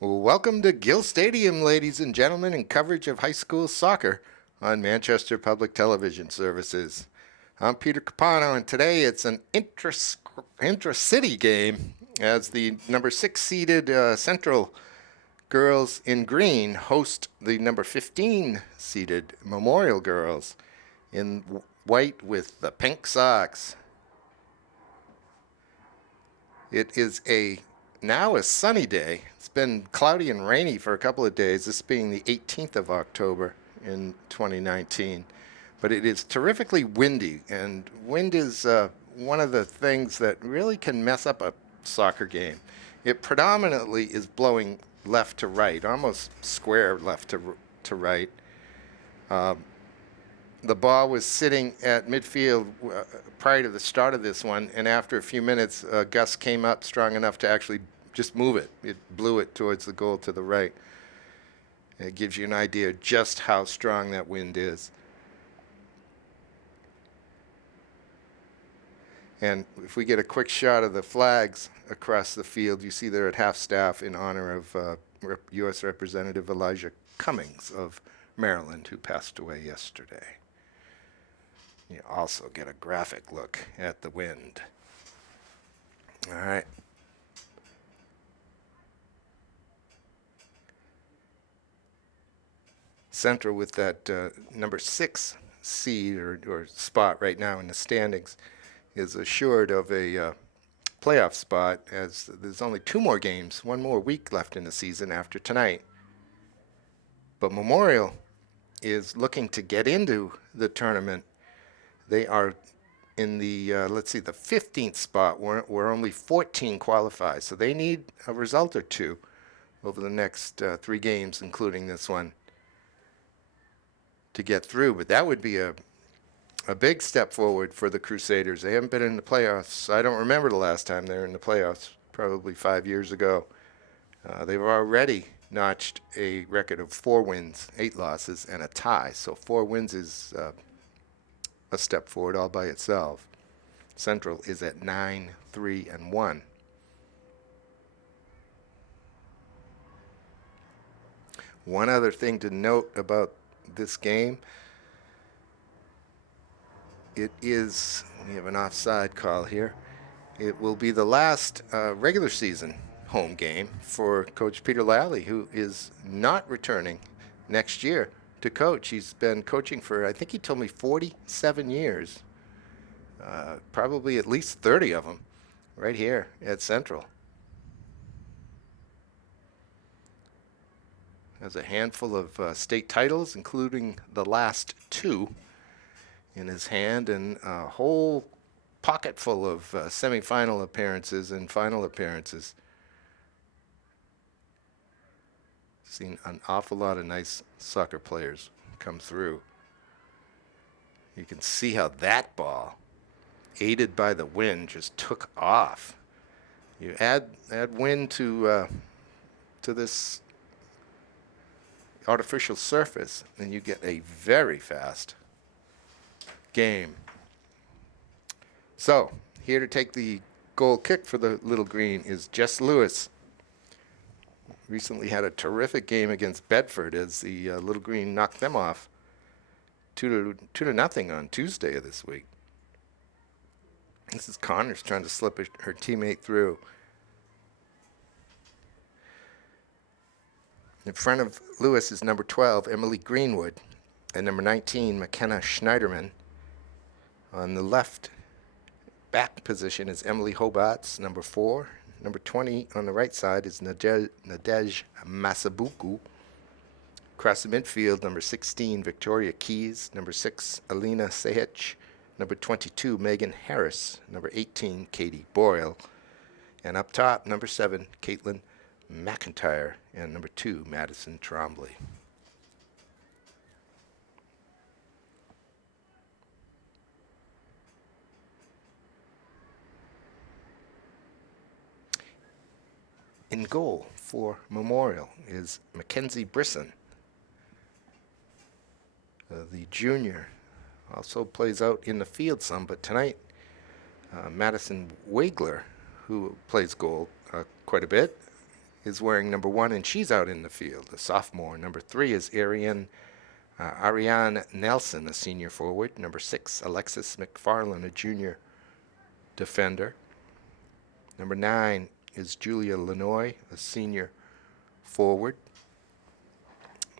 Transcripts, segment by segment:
Welcome to Gill Stadium, ladies and gentlemen, and coverage of high school soccer on Manchester Public Television Services. I'm Peter Capano, and today it's an intra-city game as the number 6 seeded Central Girls in green host the number 15 seeded Memorial Girls in white with the pink socks. It is now a sunny day. It's been cloudy and rainy for a couple of days, this being the 18th of October in 2019. But it is terrifically windy, and wind is one of the things that really can mess up a soccer game. It predominantly is blowing left to right, almost square left to right. The ball was sitting at midfield prior to the start of this one, and after a few minutes, a gust came up strong enough to actually just move it. It blew it towards the goal to the right. It gives you an idea just how strong that wind is. And if we get a quick shot of the flags across the field, you see they're at half staff in honor of U.S. Representative Elijah Cummings of Maryland, who passed away yesterday. You also get a graphic look at the wind. All right. Central with that number 6 seed or spot right now in the standings is assured of a playoff spot, as there's only 2 more games, 1 more week left in the season after tonight. But Memorial is looking to get into the tournament. They are in the, let's see, the 15th spot where only 14 qualify. So they need a result or 2 over the next 3 games, including this one, to get through. But that would be a big step forward for the Crusaders. They haven't been in the playoffs. I don't remember the last time they were in the playoffs, probably 5 years ago. They've already notched a record of 4 wins, 8 losses, and a tie. So 4 wins is a step forward all by itself. Central is at 9-3-1. One other thing to note about this game, it is, we have an offside call here. It will be the last regular season home game for Coach Peter Lally, who is not returning next year to coach. He's been coaching for, I think he told me, 47 years, probably at least 30 of them right here at Central. Has a handful of state titles, including the last 2 in his hand, and a whole pocket full of semifinal appearances and final appearances. Seen an awful lot of nice soccer players come through. You can see how that ball, aided by the wind, just took off. You add wind to this artificial surface, and you get a very fast game. So here to take the goal kick for the Little Green is Jess Lewis. Recently had a terrific game against Bedford as the Little Green knocked them off 2-0 on Tuesday of this week. This is Connors trying to slip her teammate through. In front of Lewis is number 12, Emily Greenwood, and number 19, McKenna Schneiderman. On the left back position is Emily Hobarts, number 4. Number 20 on the right side is Nadej Masabuku. Across the midfield, number 16, Victoria Keys. Number 6, Alina Sehich. Number 22, Megan Harris. Number 18, Katie Boyle. And up top, number 7, Caitlin McIntyre. And number 2, Madison Trombley. In goal for Memorial is Mackenzie Brisson. The junior also plays out in the field some, but tonight Madison Wagler, who plays goal quite a bit, is wearing number 1, and she's out in the field, the sophomore. Number 3 is Ariane Nelson, a senior forward. Number 6, Alexis McFarland, a junior defender. Number 9 is Julia Lenoy, a senior forward.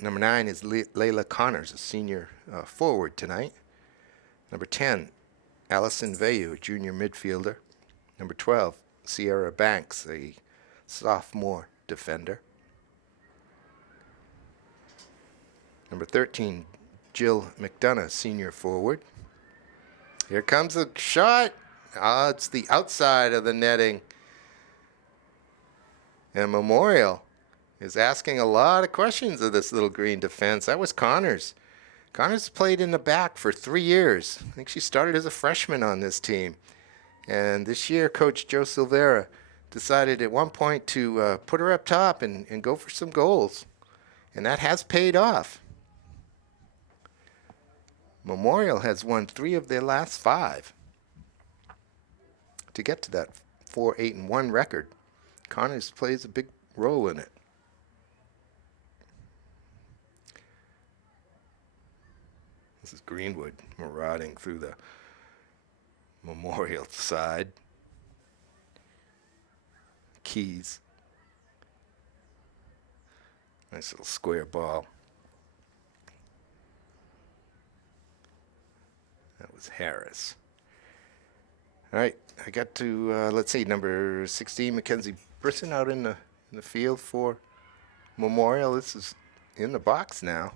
Number 9 is Layla Connors, a senior forward tonight. Number 10, Allison Veyu, a junior midfielder. Number 12, Sierra Banks, a sophomore defender. Number 13, Jill McDonough, senior forward. Here comes a shot. It's the outside of the netting. And Memorial is asking a lot of questions of this little green defense. That was Connors. Connors played in the back for 3 years. I think she started as a freshman on this team. And this year, Coach Joe Silvera decided at one point to put her up top and go for some goals. And that has paid off. Memorial has won 3 of their last 5 to get to that 4-8-1 record. Connors plays a big role in it. This is Greenwood marauding through the Memorial side. Keys. Nice little square ball. That was Harris. All right, I got to, let's see, number 16, Mackenzie Brisson out in the field for Memorial. This is in the box now.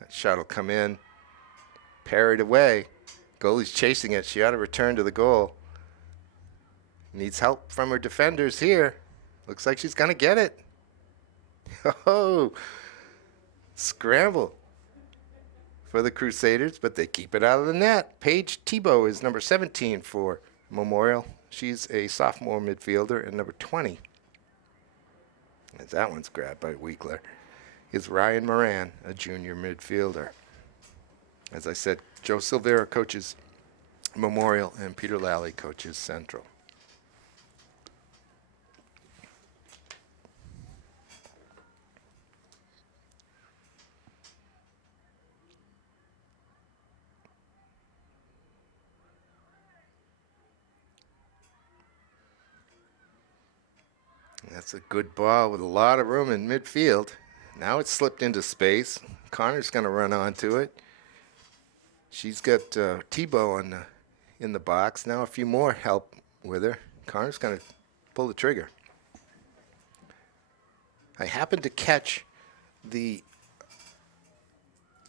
That shot will come in. Parried away. Goalie's chasing it. She ought to return to the goal. Needs help from her defenders here. Looks like she's going to get it. Oh, scramble for the Crusaders, but they keep it out of the net. Paige Tebow is number 17 for Memorial. She's a sophomore midfielder. And number 20, as that one's grabbed by Weekler, is Ryan Moran, a junior midfielder. As I said, Joe Silvera coaches Memorial and Peter Lally coaches Central. That's a good ball with a lot of room in midfield. Now it's slipped into space. Connor's going to run onto it. She's got Tebow in the box. Now a few more help with her. Connor's going to pull the trigger. I happened to catch the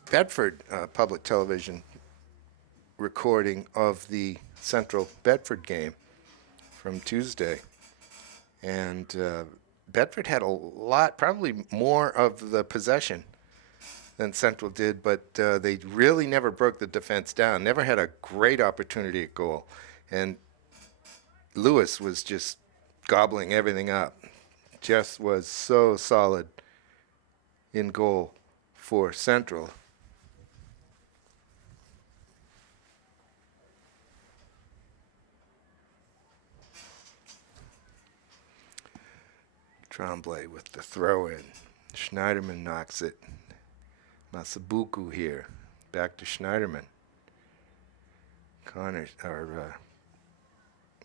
Bedford public television recording of the Central Bedford game from Tuesday. And Bedford had a lot, probably more of the possession than Central did, but they really never broke the defense down, never had a great opportunity at goal. And Lewis was just gobbling everything up, just was so solid in goal for Central. Tremblay with the throw-in. Schneiderman knocks it. Masabuku here. Back to Schneiderman. Connors, or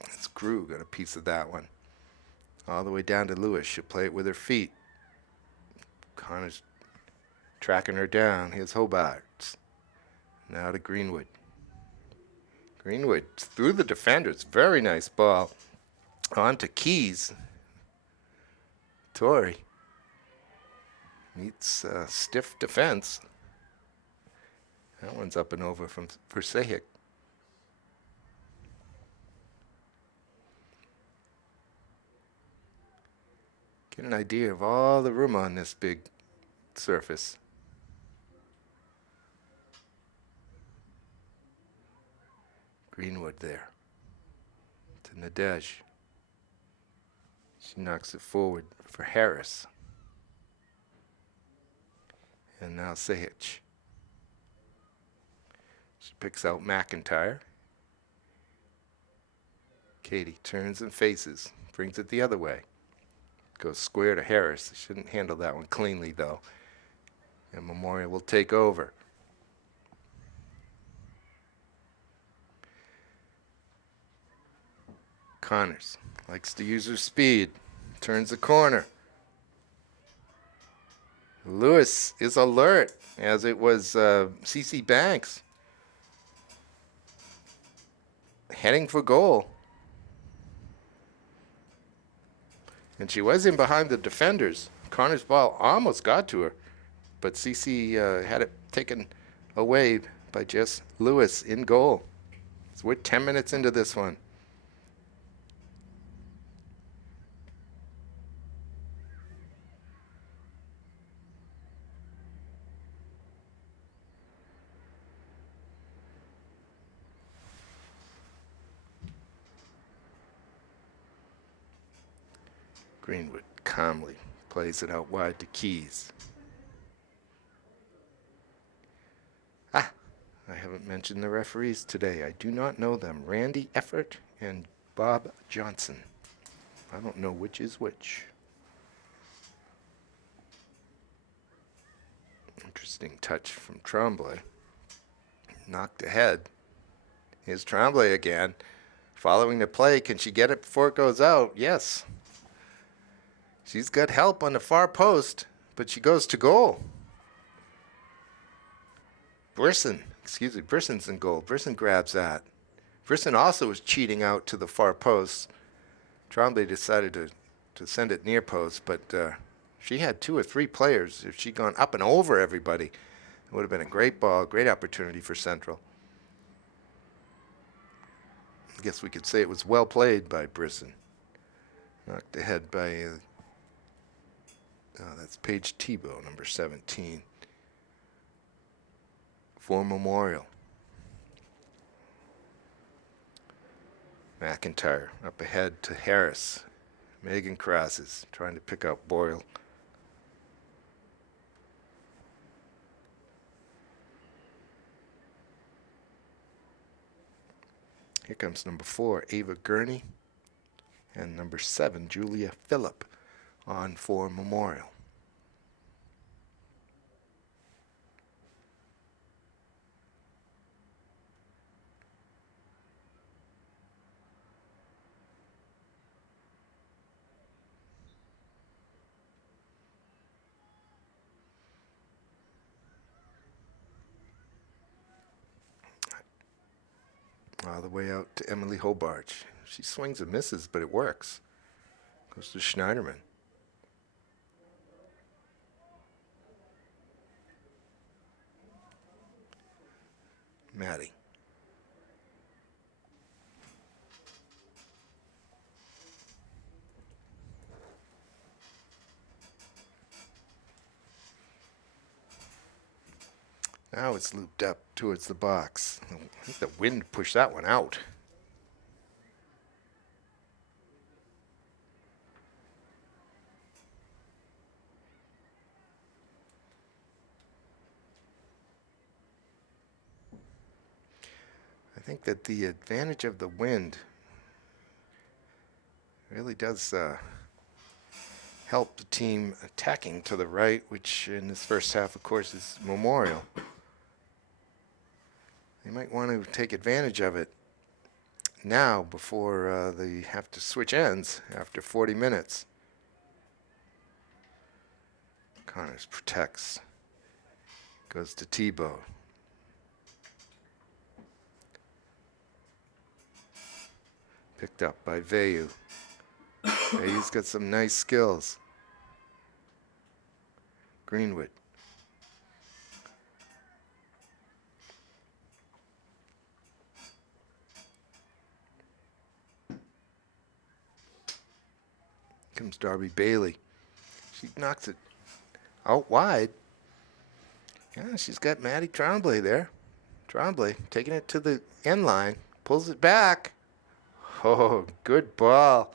Screw got a piece of that one. All the way down to Lewis. She'll play it with her feet. Connors tracking her down. Here's Hobart. Now to Greenwood. Greenwood through the defenders. Very nice ball. On to Keys. Torrey meets stiff defense. That one's up and over for Sahik. Get an idea of all the room on this big surface. Greenwood there to Nadej. She knocks it forward for Harris. And now Sahich. She picks out McIntyre. Katie turns and faces, brings it the other way. Goes square to Harris. Shouldn't handle that one cleanly, though. And Memorial will take over. Connors likes to use her speed. Turns the corner. Lewis is alert, as it was CC Banks. Heading for goal. And she was in behind the defenders. Connor's ball almost got to her, but CC had it taken away by Jess Lewis in goal. So we're 10 minutes into this one. Greenwood calmly plays it out wide to Keys. I haven't mentioned the referees today. I do not know them. Randy Effort and Bob Johnson. I don't know which is which. Interesting touch from Tremblay. Knocked ahead. Here's Tremblay again. Following the play. Can she get it before it goes out? Yes. She's got help on the far post, but she goes to goal. Brisson's in goal. Brisson grabs that. Brisson also was cheating out to the far post. Tremblay decided to send it near post, but she had 2 or 3 players. If she'd gone up and over everybody, it would have been a great ball, great opportunity for Central. I guess we could say it was well played by Brisson. Knocked ahead by, that's Paige Tebow, number 17. For Memorial. McIntyre up ahead to Harris. Megan crosses, trying to pick out Boyle. Here comes number 4, Ava Gurney, and number 7, Julia Phillip, on for Memorial. All the way out to Emily Hobart. She swings and misses, but it works. Goes to Schneiderman. Maddie. Now it's looped up towards the box. I think the wind pushed that one out. I think that the advantage of the wind really does help the team attacking to the right, which in this first half, of course, is Memorial. They might want to take advantage of it now before they have to switch ends after 40 minutes. Connors protects. Goes to Tebow. Picked up by Vayu. Vayu's got some nice skills. Greenwood. Comes Darby Bailey. She knocks it out wide. Yeah, she's got Maddie Tremblay there. Tremblay taking it to the end line. Pulls it back. Oh, good ball.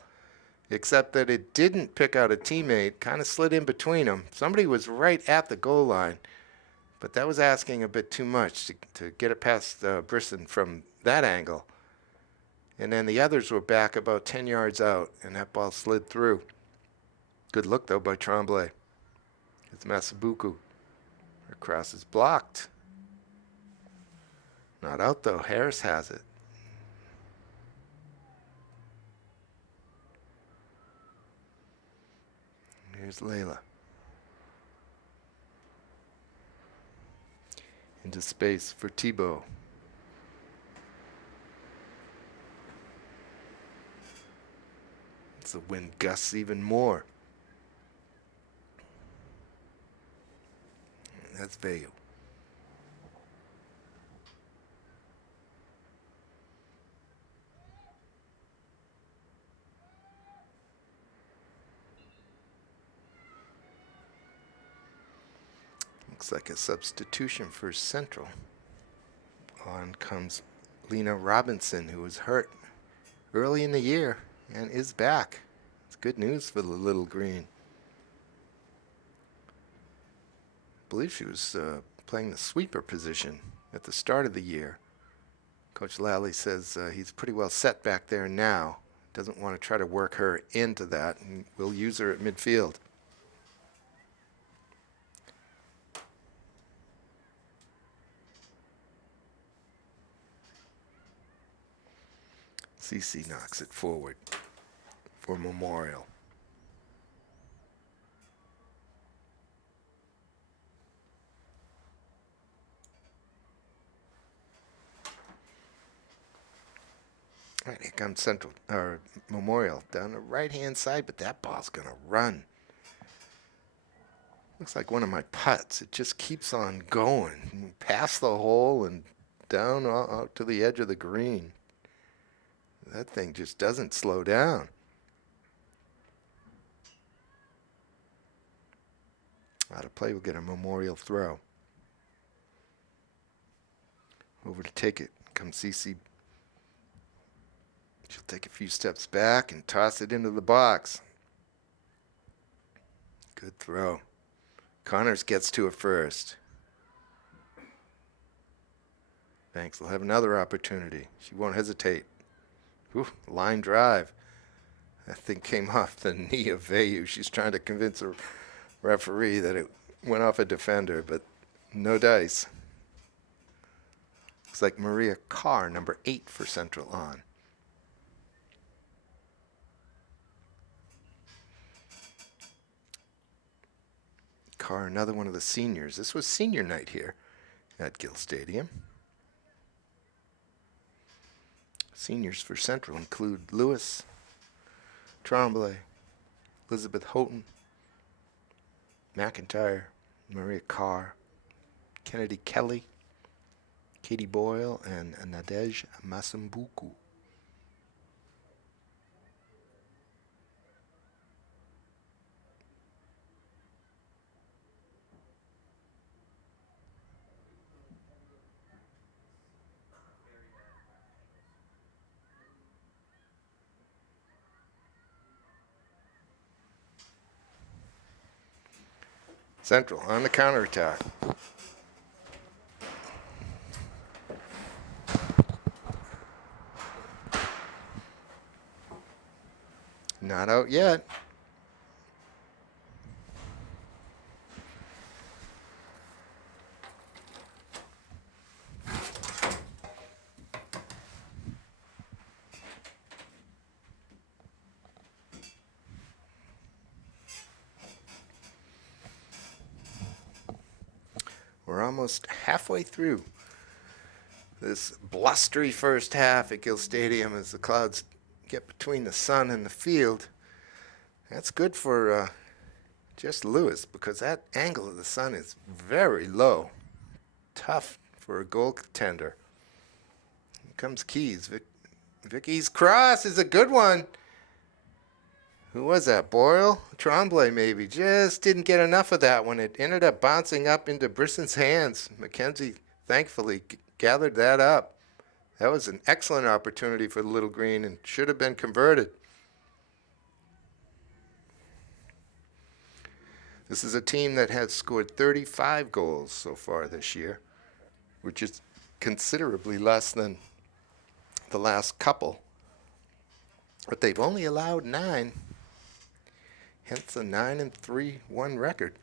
Except that it didn't pick out a teammate. Kind of slid in between them. Somebody was right at the goal line. But that was asking a bit too much to get it past Brisson from that angle. And then the others were back about 10 yards out, and that ball slid through. Good look, though, by Tremblay. It's Masabuku. Her cross is blocked. Not out, though. Harris has it. Here's Layla. Into space for Thibault. The wind gusts even more. That's Vayu. Looks like a substitution for Central. On comes Lena Robinson, who was hurt early in the year and is back. It's good news for the Little Green. I believe she was playing the sweeper position at the start of the year. Coach Lally says he's pretty well set back there now. Doesn't want to try to work her into that, and we'll use her at midfield. CC knocks it forward for Memorial. All right, here comes Central or Memorial down the right-hand side, but that ball's gonna run. Looks like one of my putts. It just keeps on going past the hole and down out to the edge of the green. That thing just doesn't slow down. Out of play, we'll get a Memorial throw. Over to take it comes CC. She'll take a few steps back and toss it into the box. Good throw. Connors gets to it first. Banks will have another opportunity. She won't hesitate. Ooh, line drive. That thing came off the knee of Vayu. She's trying to convince a referee that it went off a defender, but no dice. Looks like Maria Carr, number 8 for Central on. Carr, another one of the seniors. This was senior night here at Gill Stadium. Seniors for Central include Lewis, Tremblay, Elizabeth Houghton, McIntyre, Maria Carr, Kennedy Kelly, Katie Boyle, and Nadej Masambuku. Central on the counterattack. Not out yet. We're almost halfway through this blustery first half at Gill Stadium as the clouds get between the sun and the field. That's good for just Lewis because that angle of the sun is very low. Tough for a goaltender. Here comes Keys. Vicky's cross is a good one. Who was that? Boyle? Tremblay, maybe. Just didn't get enough of that one. It ended up bouncing up into Brisson's hands. McKenzie, thankfully, gathered that up. That was an excellent opportunity for the Little Green and should have been converted. This is a team that has scored 35 goals so far this year, which is considerably less than the last couple. But they've only allowed 9. hence a 9-3-1 record.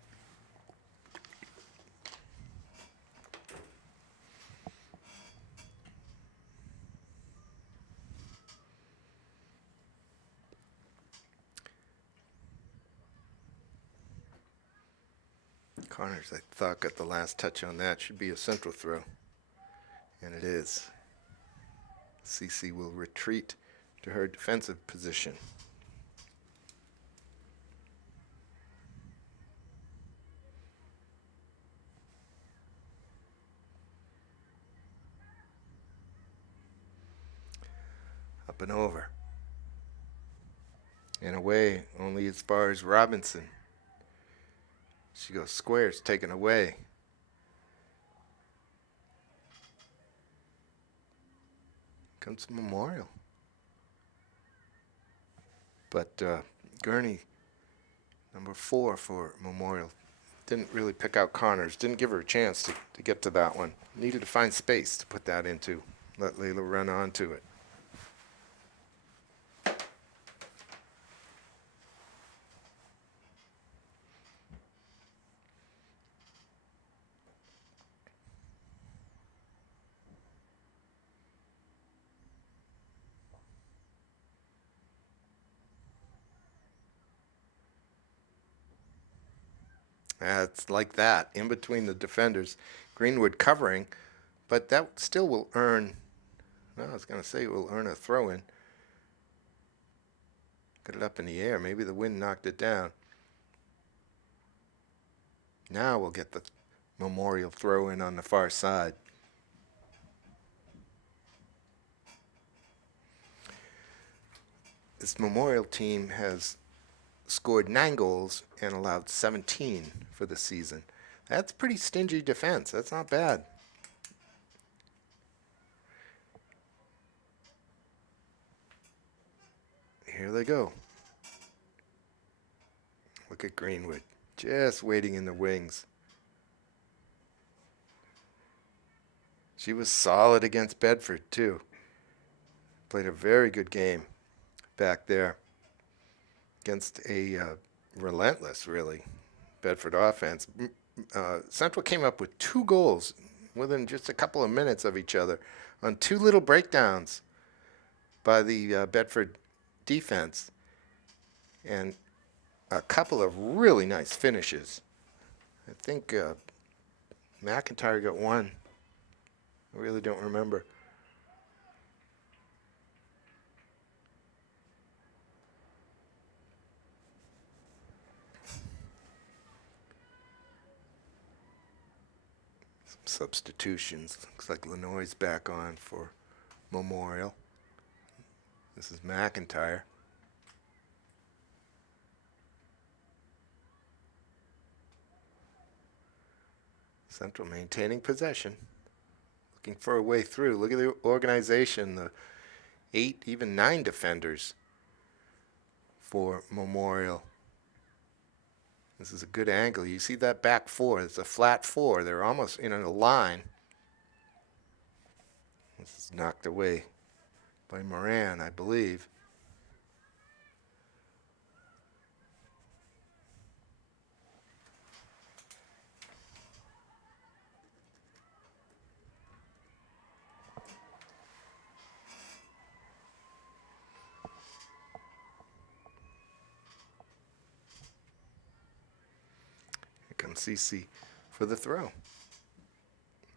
Connors, I thought, got the last touch on that. Should be a central throw. And it is. Cece will retreat to her defensive position. Up and over. And away, only as far as Robinson. She goes squares, taken away. Comes Memorial. But Gurney, number 4 for Memorial, didn't really pick out Connors. Didn't give her a chance to get to that one. Needed to find space to put that into. Let Layla run onto it. It's like that, in between the defenders. Greenwood covering, but that still will earn, no, I was going to say it will earn a throw-in. Got it up in the air. Maybe the wind knocked it down. Now we'll get the Memorial throw-in on the far side. This Memorial team has scored 9 goals and allowed 17 for the season. That's pretty stingy defense. That's not bad. Here they go. Look at Greenwood, just waiting in the wings. She was solid against Bedford, too. Played a very good game back there against a relentless, really, Bedford offense. Central came up with 2 goals within just a couple of minutes of each other on 2 little breakdowns by the Bedford defense and a couple of really nice finishes. I think McIntyre got one. I really don't remember. Substitutions. Looks like Lenoy's back on for Memorial. This is McIntyre. Central maintaining possession. Looking for a way through. Look at the organization. The 8, even 9 defenders for Memorial. This is a good angle. You see that back 4. It's a flat 4. They're almost in a line. This is knocked away by Moran, I believe. Comes Cece for the throw.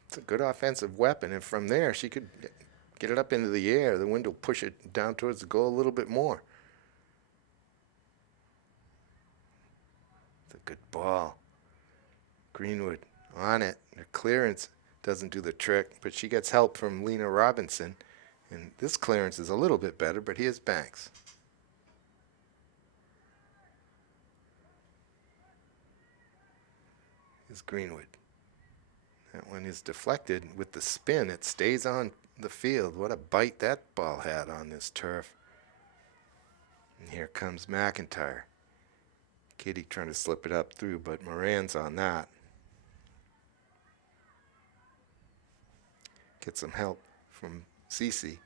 It's a good offensive weapon, and from there she could get it up into the air. The wind will push it down towards the goal a little bit more. It's a good ball. Greenwood on it. Her clearance doesn't do the trick, but she gets help from Lena Robinson, and this clearance is a little bit better, but here's Banks. Is Greenwood. That one is deflected with the spin. It stays on the field. What a bite that ball had on this turf. And here comes McIntyre. Kitty trying to slip it up through, but Moran's on that. Get some help from Cece.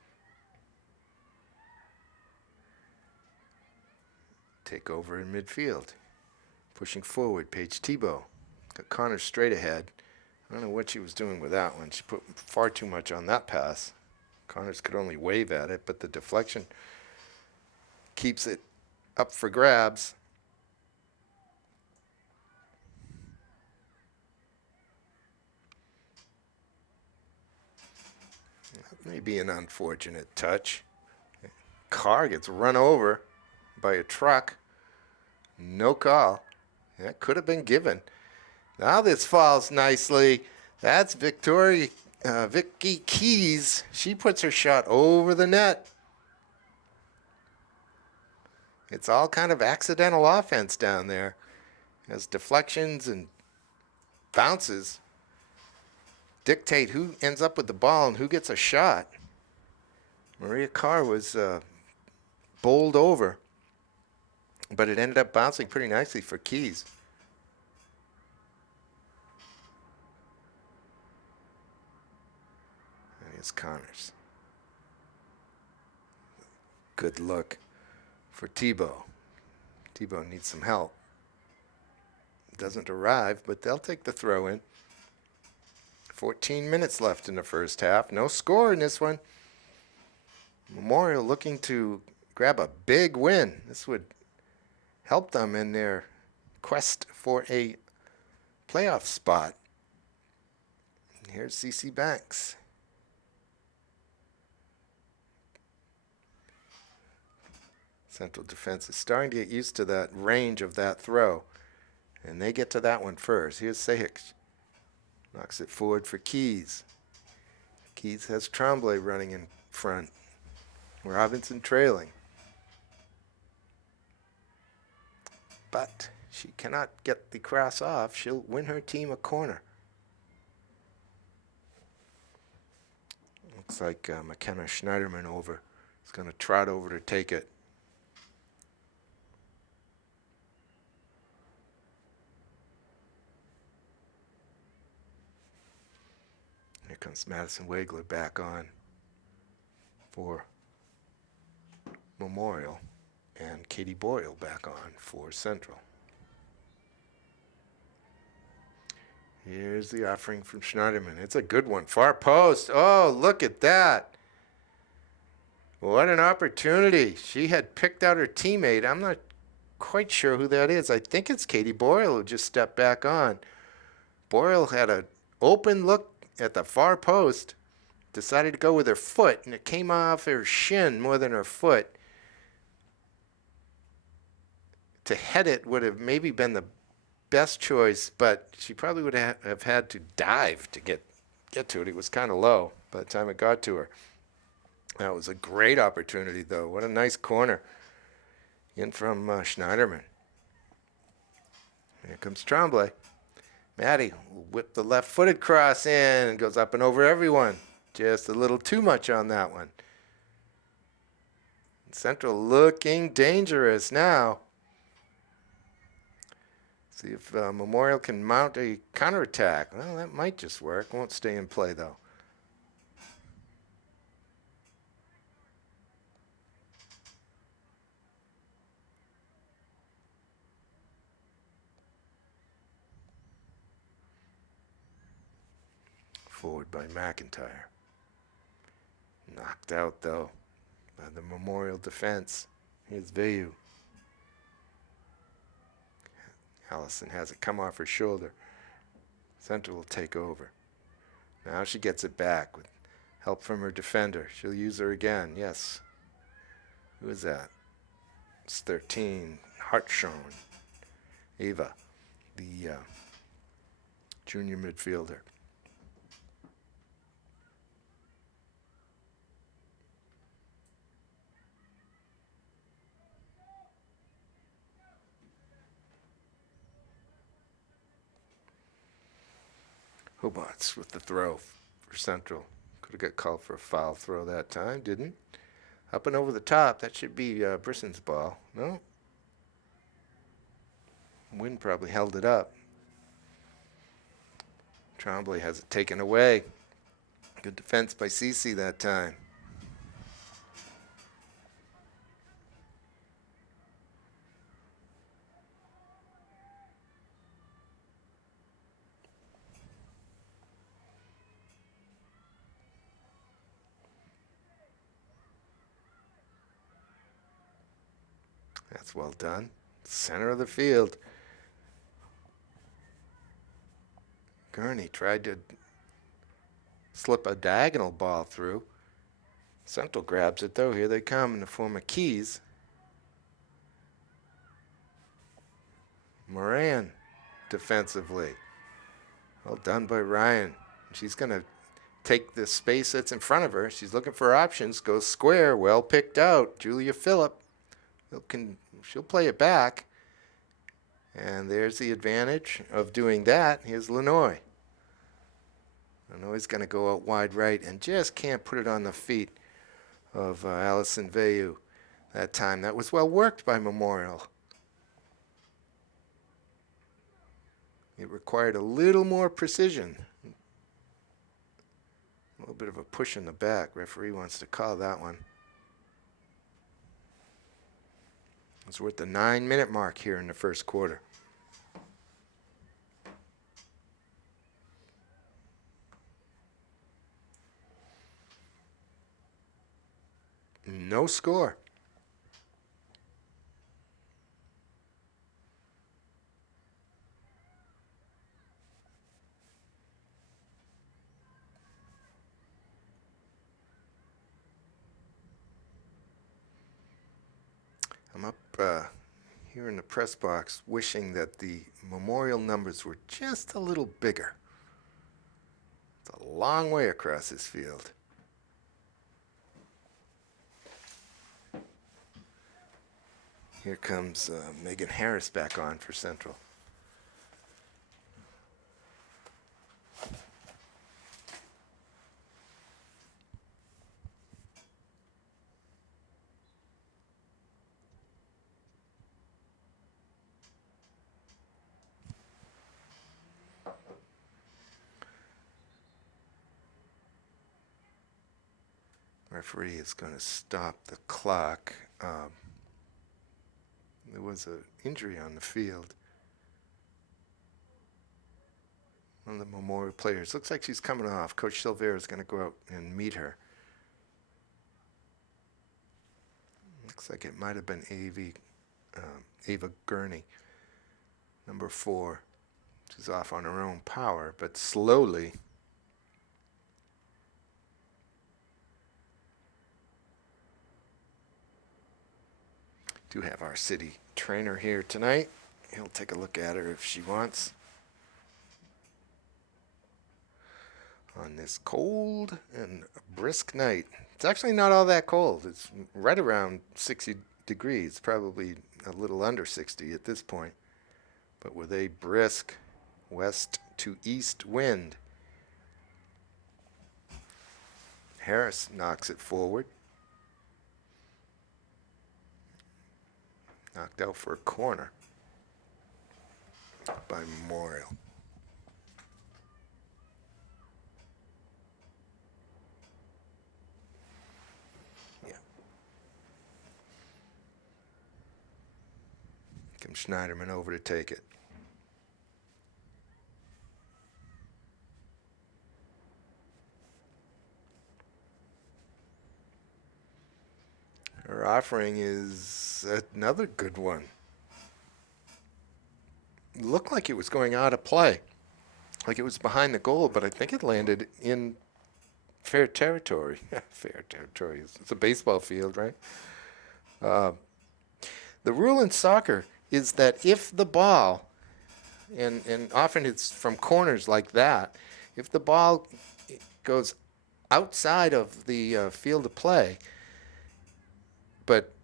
take over in midfield. Pushing forward, Paige Tebow. Got Connors straight ahead. I don't know what she was doing with that one. She put far too much on that pass. Connors could only wave at it, but the deflection keeps it up for grabs. That may be an unfortunate touch. Car gets run over by a truck. No call. That could have been given. Now this falls nicely. That's Vicky Keys. She puts her shot over the net. It's all kind of accidental offense down there, as deflections and bounces dictate who ends up with the ball and who gets a shot. Maria Carr was bowled over, but it ended up bouncing pretty nicely for Keys. And here's Connors. Good look for Tebow. Tebow needs some help. Doesn't arrive, but they'll take the throw in. 14 minutes left in the first half. No score in this one. Memorial looking to grab a big win. This would help them in their quest for a playoff spot. Here's CC Banks. Central defense is starting to get used to that range of that throw. And they get to that one first. Here's Sehik. Knocks it forward for Keys. Keys has Tremblay running in front. Robinson trailing. But she cannot get the cross off. She'll win her team a corner. Looks like McKenna Schneiderman over. Is going to trot over to take it. Here comes Madison Wagler back on for Memorial, and Katie Boyle back on for Central. Here's the offering from Schneiderman. It's a good one. Far post. Oh, look at that. What an opportunity. She had picked out her teammate. I'm not quite sure who that is. I think it's Katie Boyle who just stepped back on. Boyle had an open look at the far post, decided to go with her foot, and it came off her shin more than her foot. To head it would have maybe been the best choice, but she probably would have had to dive to get to it. It was kind of low by the time it got to her. That was a great opportunity, though. What a nice corner in from Schneiderman. Here comes Tremblay. Maddie will whip the left-footed cross in and goes up and over everyone. Just a little too much on that one. Central looking dangerous now. See if Memorial can mount a counterattack. Well, that might just work. Won't stay in play, though. Forward by McIntyre. Knocked out, though, by the Memorial defense. Here's Vayu. Allison has it come off her shoulder. Central will take over. Now she gets it back with help from her defender. She'll use her again. Yes. Who is that? It's 13. Hartshorn. Ava, the junior midfielder. Hobarts with the throw for Central. Could have got called for a foul throw that time. Didn't. Up and over the top. That should be Brisson's ball. No? Wind probably held it up. Tremblay has it taken away. Good defense by Cece that time. That's well done. Center of the field. Gurney tried to slip a diagonal ball through. Central grabs it though. Here they come in the form of Keys. Moran defensively. Well done by Ryan. She's going to take the space that's in front of her. She's looking for options. Goes square. Well picked out. Julia Phillip. She'll play it back. And there's the advantage of doing that. Here's Lenoy. Lenoy's going to go out wide right and just can't put it on the feet of Allison Veyu that time. That was well worked by Memorial. It required a little more precision. A little bit of a push in the back. Referee wants to call that one. It's worth the 9-minute mark here in the first quarter. No score. I'm up here in the press box wishing that the Memorial numbers were just a little bigger. It's a long way across this field. Here comes Megan Harris back on for Central. Referee is going to stop the clock. There was an injury on the field. One of the Memorial players. Looks like she's coming off. Coach Silvera is going to go out and meet her. Looks like it might have been Ava Gurney, number 4. She's off on her own power, but slowly. Do have our city trainer here tonight. He'll take a look at her if she wants. On this cold and brisk night. It's actually not all that cold. It's right around 60 degrees, probably a little under 60 at this point. But with a brisk west to east wind. Harris knocks it forward. Knocked out for a corner by Memorial. Yeah. Comes Schneiderman over to take it. Her offering is another good one. Looked like it was going out of play, like it was behind the goal, but I think it landed in fair territory. Fair territory. It's a baseball field, right? The rule in soccer is that if the ball, and often it's from corners like that, if the ball goes outside of the field of play, but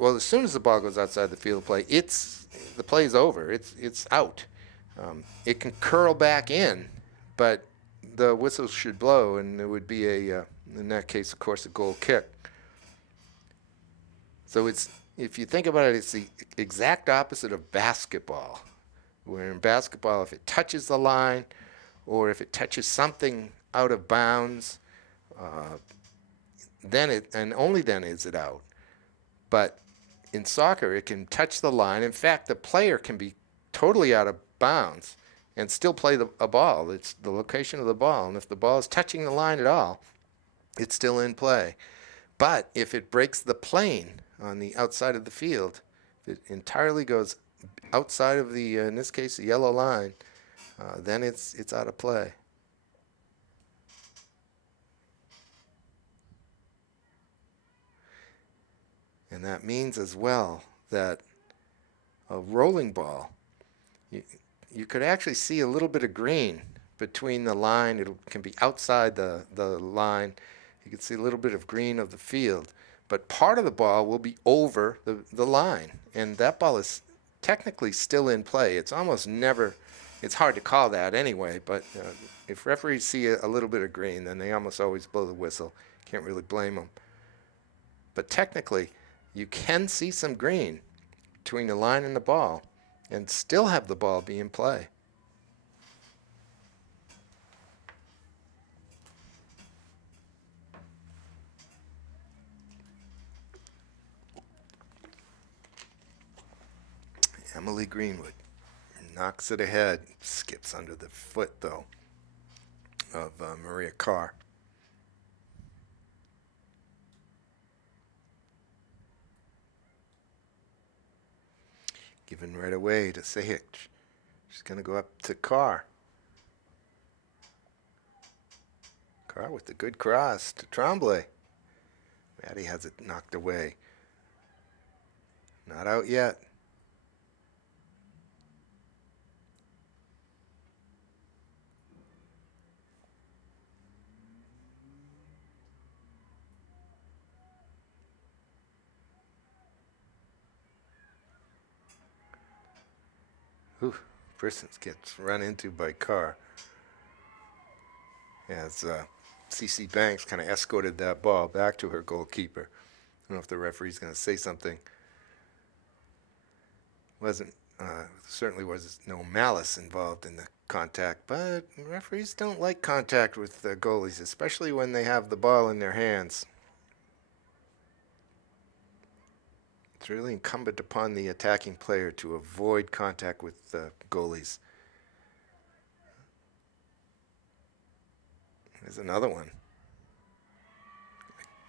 well, as soon as the ball goes outside the field of play, the play's over. It's out. It can curl back in, but the whistle should blow, and it would be in that case, of course, a goal kick. So if you think about it, it's the exact opposite of basketball. Where in basketball, if it touches the line, or if it touches something out of bounds, and only then is it out. But in soccer, it can touch the line. In fact, the player can be totally out of bounds and still play a ball. It's the location of the ball. And if the ball is touching the line at all, it's still in play. But if it breaks the plane on the outside of the field, If it entirely goes outside of the, in this case, the yellow line, then it's out of play. And that means as well that a rolling ball, you, you could actually see a little bit of green between the line. It can be outside the line. You can see a little bit of green of the field. But part of the ball will be over the line. And that ball is technically still in play. It's almost never, it's hard to call that anyway, but if referees see a little bit of green, then they almost always blow the whistle. Can't really blame them. But technically, you can see some green between the line and the ball and still have the ball be in play. Emily Greenwood knocks it ahead, skips under the foot though of Maria Carr. Given right away to Sehich. She's going to go up to Carr. Carr with the good cross to Tremblay. Maddie has it knocked away. Not out yet. Ooh, Brissons gets run into by Carr. As CC Banks kind of escorted that ball back to her goalkeeper. I don't know if the referee's going to say something. Certainly was no malice involved in the contact, but referees don't like contact with goalies, especially when they have the ball in their hands. It's really incumbent upon the attacking player to avoid contact with goalies. There's another one.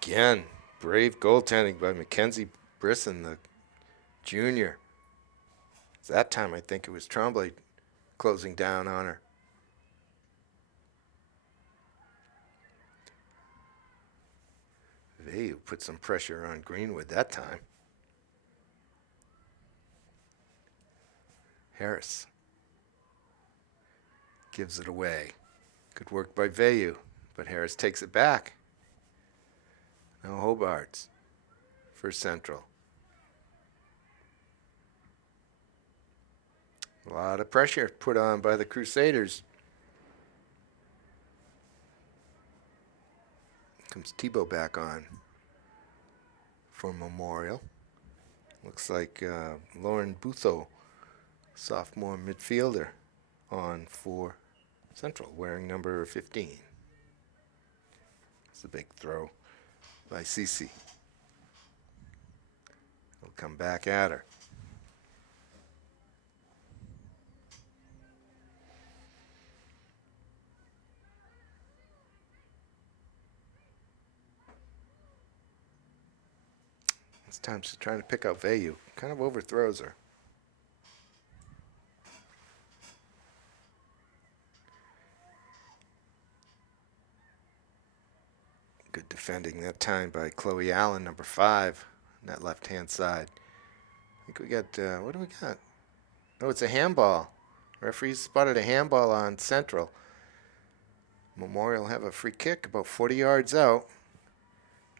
Again, brave goaltending by Mackenzie Brisson, the junior. That time I think it was Tremblay closing down on her. Veyu put some pressure on Greenwood that time. Harris gives it away. Good work by Veyu, but Harris takes it back. Now Hobarts for Central. A lot of pressure put on by the Crusaders. Comes Thibault back on for Memorial. Looks like Lauren Butho, sophomore midfielder, on for Central, wearing number 15. It's a big throw by Cece. He'll come back at her. This time she's trying to pick out Veyu. Kind of overthrows her. Good defending that time by Chloe Allen, number 5, on that left-hand side. I think we got, what do we got? Oh, it's a handball. Referees spotted a handball on Central. Memorial have a free kick about 40 yards out.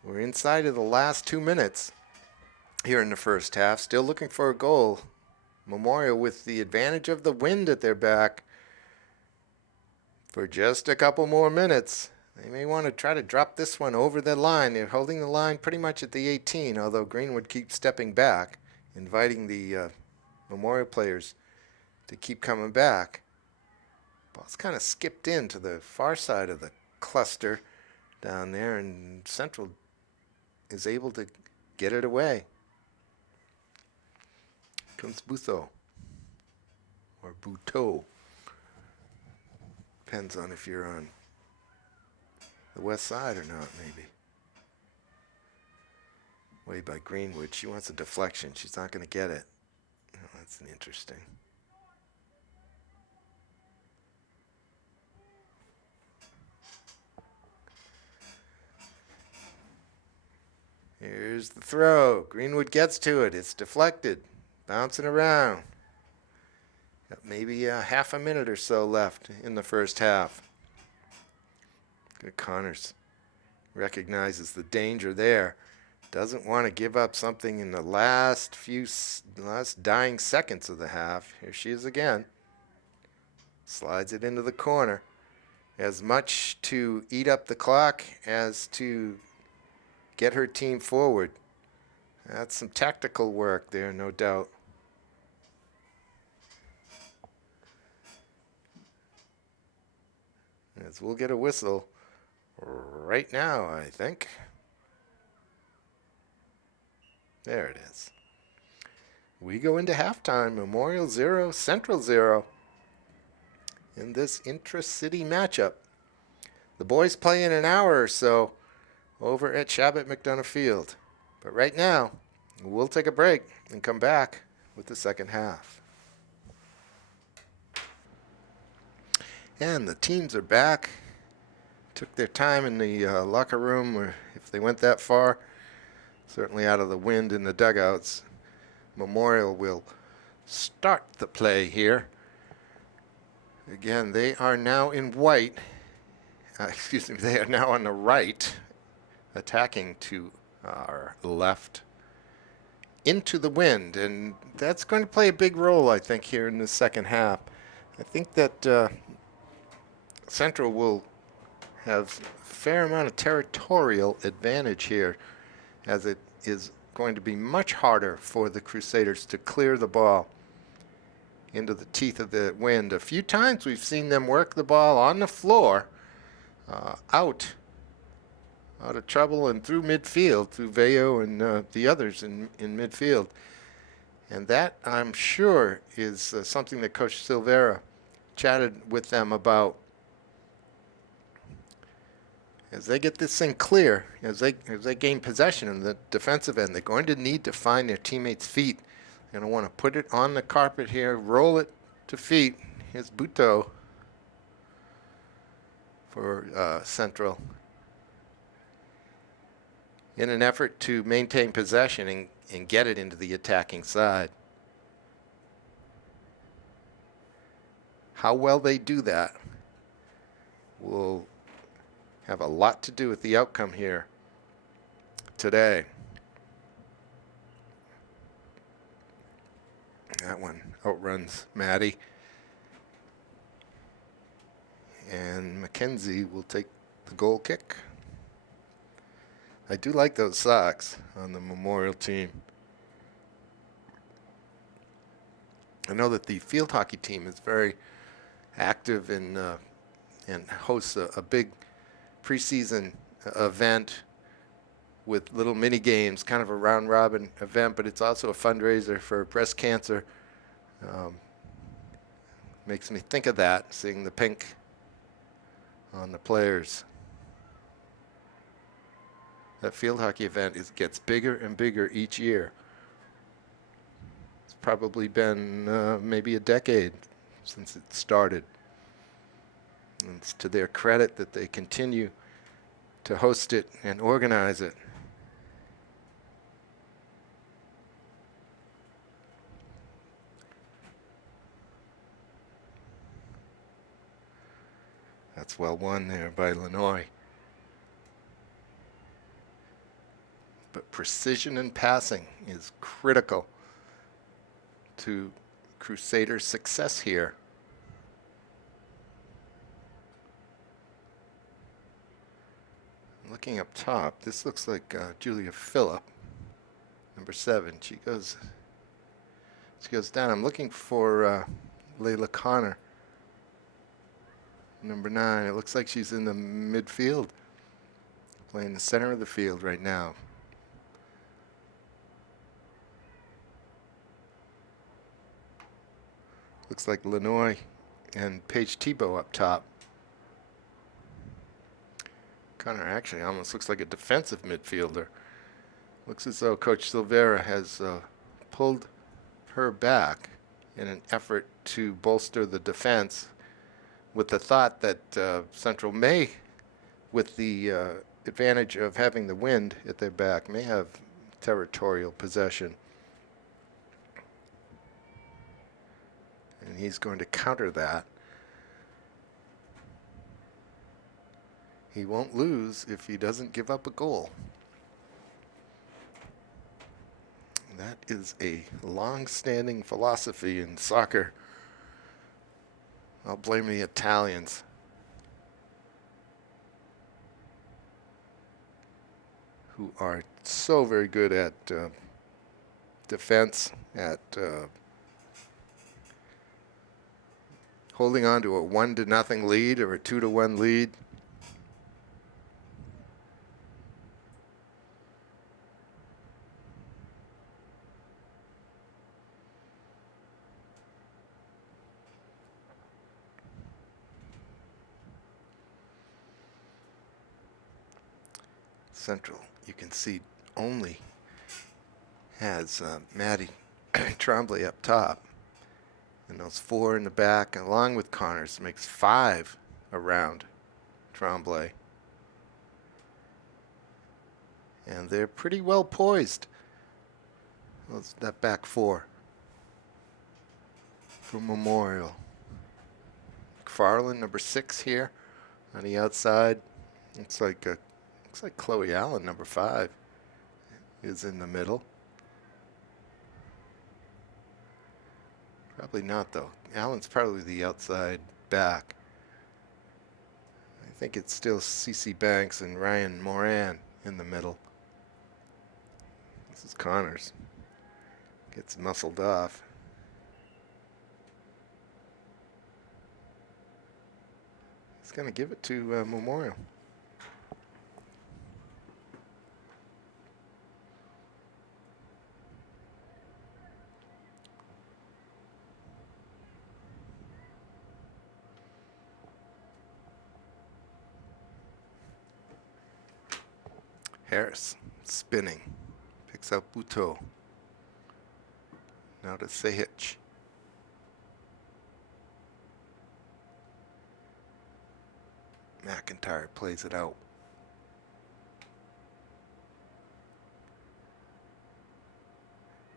We're inside of the last 2 minutes here in the first half. Still looking for a goal. Memorial with the advantage of the wind at their back for just a couple more minutes. They may want to try to drop this one over the line. They're holding the line pretty much at the 18, although Greenwood keeps stepping back, inviting the Memorial players to keep coming back. Ball's kind of skipped in to the far side of the cluster down there, and Central is able to get it away. Comes Butho, or Buteau. Depends on if you're on the west side or not, maybe. Way by Greenwood. She wants a deflection. She's not going to get it. Oh, that's interesting. Here's the throw. Greenwood gets to it. It's deflected. Bouncing around. Got maybe half a minute or so left in the first half. Good. Connors recognizes the danger there. Doesn't want to give up something in the last dying seconds of the half. Here she is again. Slides it into the corner. As much to eat up the clock as to get her team forward. That's some tactical work there, no doubt. As we'll get a whistle right now, I think. There it is. We go into halftime. Memorial 0, Central 0 in this intra-city matchup. The boys play in an hour or so over at Shabbat McDonough Field. But right now, we'll take a break and come back with the second half. And the teams are back. Took their time in the locker room, or if they went that far, certainly out of the wind in the dugouts. Memorial will start the play here. Again, they are now in white. Excuse me, they are now on the right, attacking to our left into the wind, and that's going to play a big role, I think, here in the second half. I think that Central will have a fair amount of territorial advantage here, as it is going to be much harder for the Crusaders to clear the ball into the teeth of the wind. A few times we've seen them work the ball on the floor, out of trouble and through midfield, through Veo and the others in midfield. And that, I'm sure, is something that Coach Silvera chatted with them about. As they get this thing clear, as they gain possession in the defensive end, they're going to need to find their teammates' feet. They're going to want to put it on the carpet here, roll it to feet. Here's Buto for Central, in an effort to maintain possession and get it into the attacking side. How well they do that will have a lot to do with the outcome here today. That one outruns Maddie. And Mackenzie will take the goal kick. I do like those socks on the Memorial team. I know that the field hockey team is very active and hosts a big preseason event with little mini games, kind of a round robin event, but it's also a fundraiser for breast cancer. Makes me think of that, seeing the pink on the players. That field hockey event gets bigger and bigger each year. It's probably been maybe a decade since it started. And it's to their credit that they continue to host it and organize it. That's well won there by Lenoy. But precision in passing is critical to Crusader success here. Looking up top, this looks like Julia Phillip, number 7. She goes down. I'm looking for Layla Connor, number 9. It looks like she's in the midfield, playing the center of the field right now. Looks like Lenoy and Paige Tebow up top. Connor actually almost looks like a defensive midfielder. Looks as though Coach Silvera has pulled her back in an effort to bolster the defense, with the thought that Central may, with the advantage of having the wind at their back, may have territorial possession. And he's going to counter that. He won't lose if he doesn't give up a goal. That is a long-standing philosophy in soccer. I'll blame the Italians, who are so very good at defense, at holding on to a 1-0 lead or a 2-1 lead. Central, you can see, only has Maddie Tremblay up top, and those 4 in the back, along with Connors, makes 5 around Tremblay. And they're pretty well poised. That back 4 for Memorial. McFarland, number 6 here on the outside. Looks like Chloe Allen, number 5, is in the middle. Probably not, though. Allen's probably the outside back. I think it's still CeCe Banks and Ryan Moran in the middle. This is Connors. Gets muscled off. He's going to give it to Memorial. Harris spinning, picks up Buteau. Now to Sehich. McIntyre plays it out.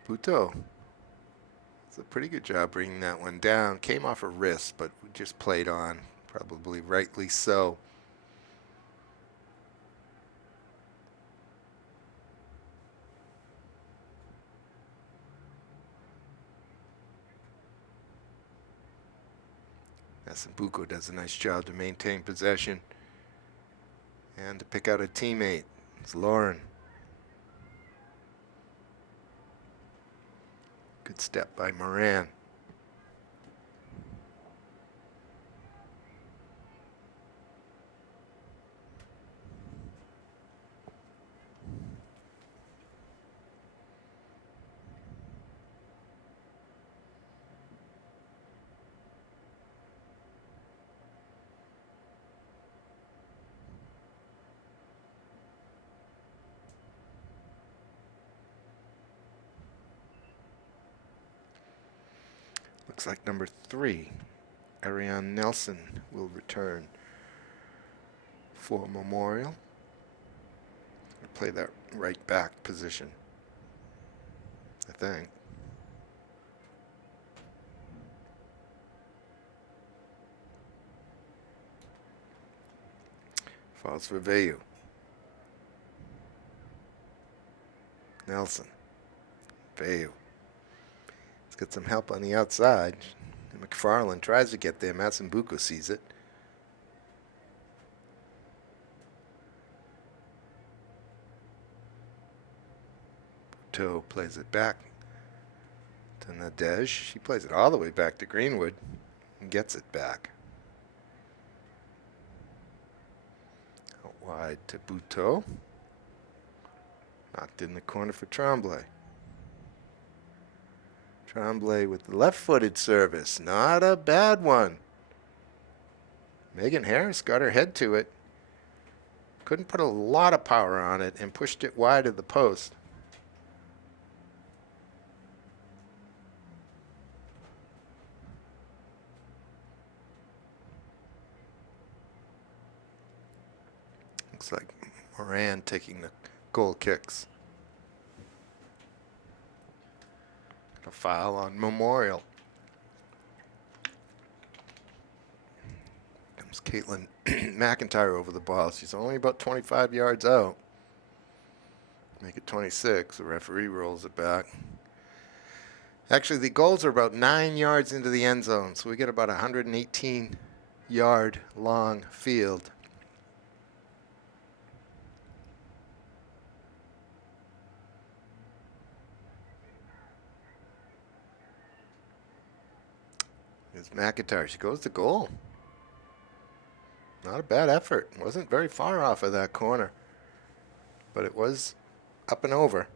Buteau does a pretty good job bringing that one down. Came off a wrist, but just played on, probably rightly so. Sambuco does a nice job to maintain possession and to pick out a teammate. It's Lauren. Good step by Moran. Looks like number 3, Ariane Nelson, will return for Memorial. Play that right back position, I think. Falls for Vayu. Nelson. Vayu. Get some help on the outside. McFarland tries to get there. Matsambuco sees it. Buteau plays it back to Nadej. She plays it all the way back to Greenwood and gets it back. Out wide to Buteau. Knocked in the corner for Tremblay. Tremblay with the left-footed service. Not a bad one. Megan Harris got her head to it. Couldn't put a lot of power on it and pushed it wide of the post. Looks like Moran taking the goal kicks. A foul on Memorial. Comes Caitlin McIntyre over the ball. She's only about 25 yards out. Make it 26. The referee rolls it back. Actually, the goals are about 9 yards into the end zone, so we get about a 118-yard long field. Here's McIntyre. She goes to goal. Not a bad effort. Wasn't very far off of that corner, but it was up and over.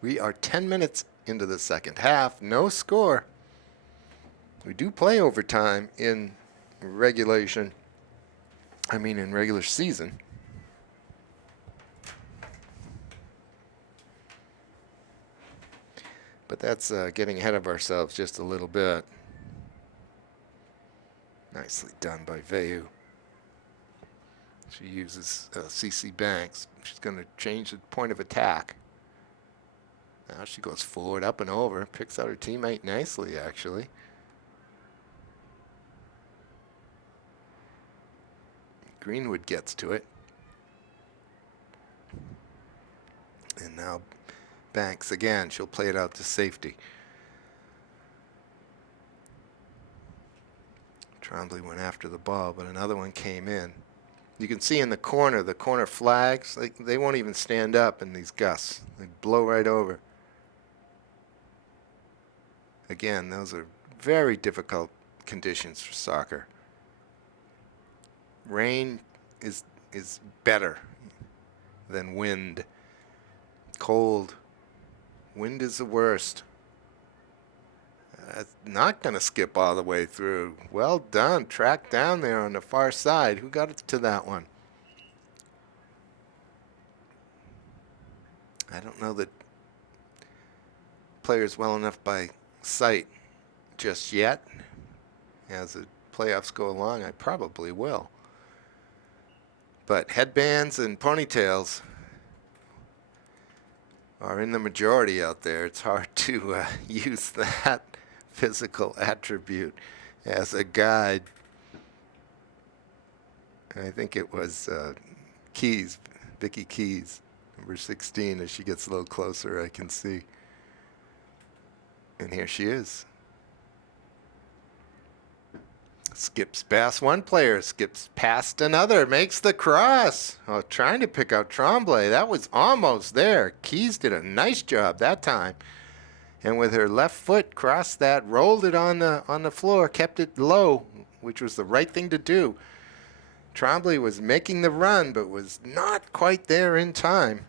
We are 10 minutes into the second half. No score. We do play overtime in regulation. I mean, in regular season. But that's getting ahead of ourselves just a little bit. Nicely done by Veyu. She uses CC Banks. She's going to change the point of attack. Now she goes forward, up and over. Picks out her teammate nicely, actually. Greenwood gets to it. And now Banks again. She'll play it out to safety. Trombley went after the ball, but another one came in. You can see in the corner flags, they won't even stand up in these gusts. They blow right over. Again, those are very difficult conditions for soccer. Rain is better than wind. Cold. Wind is the worst. Not going to skip all the way through. Well done. Track down there on the far side. Who got it to that one? I don't know that players well enough by sight just yet. As the playoffs go along, I probably will. But headbands and ponytails are in the majority out there. It's hard to use that physical attribute as a guide. I think it was Keys, Vicky Keys, number 16. As she gets a little closer, I can see. And here she is. Skips past one player, skips past another, makes the cross. Oh, trying to pick out Tremblay. That was almost there. Keys did a nice job that time. And with her left foot, crossed that, rolled it on the floor, kept it low, which was the right thing to do. Tremblay was making the run, but was not quite there in time.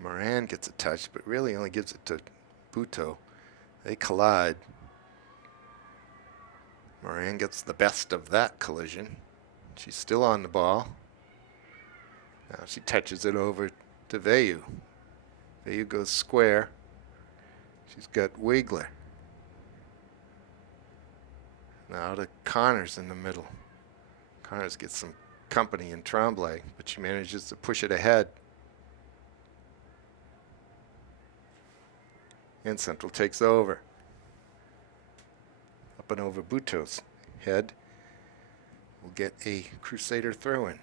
Moran gets a touch, but really only gives it to Buto. They collide. Moran gets the best of that collision. She's still on the ball. Now she touches it over to Veyu. Veyu goes square. She's got Wiegler. Now to Connors in the middle. Connors gets some company in Tremblay, but she manages to push it ahead. And Central takes over. Up and over Buto's head. We'll get a Crusader throw-in.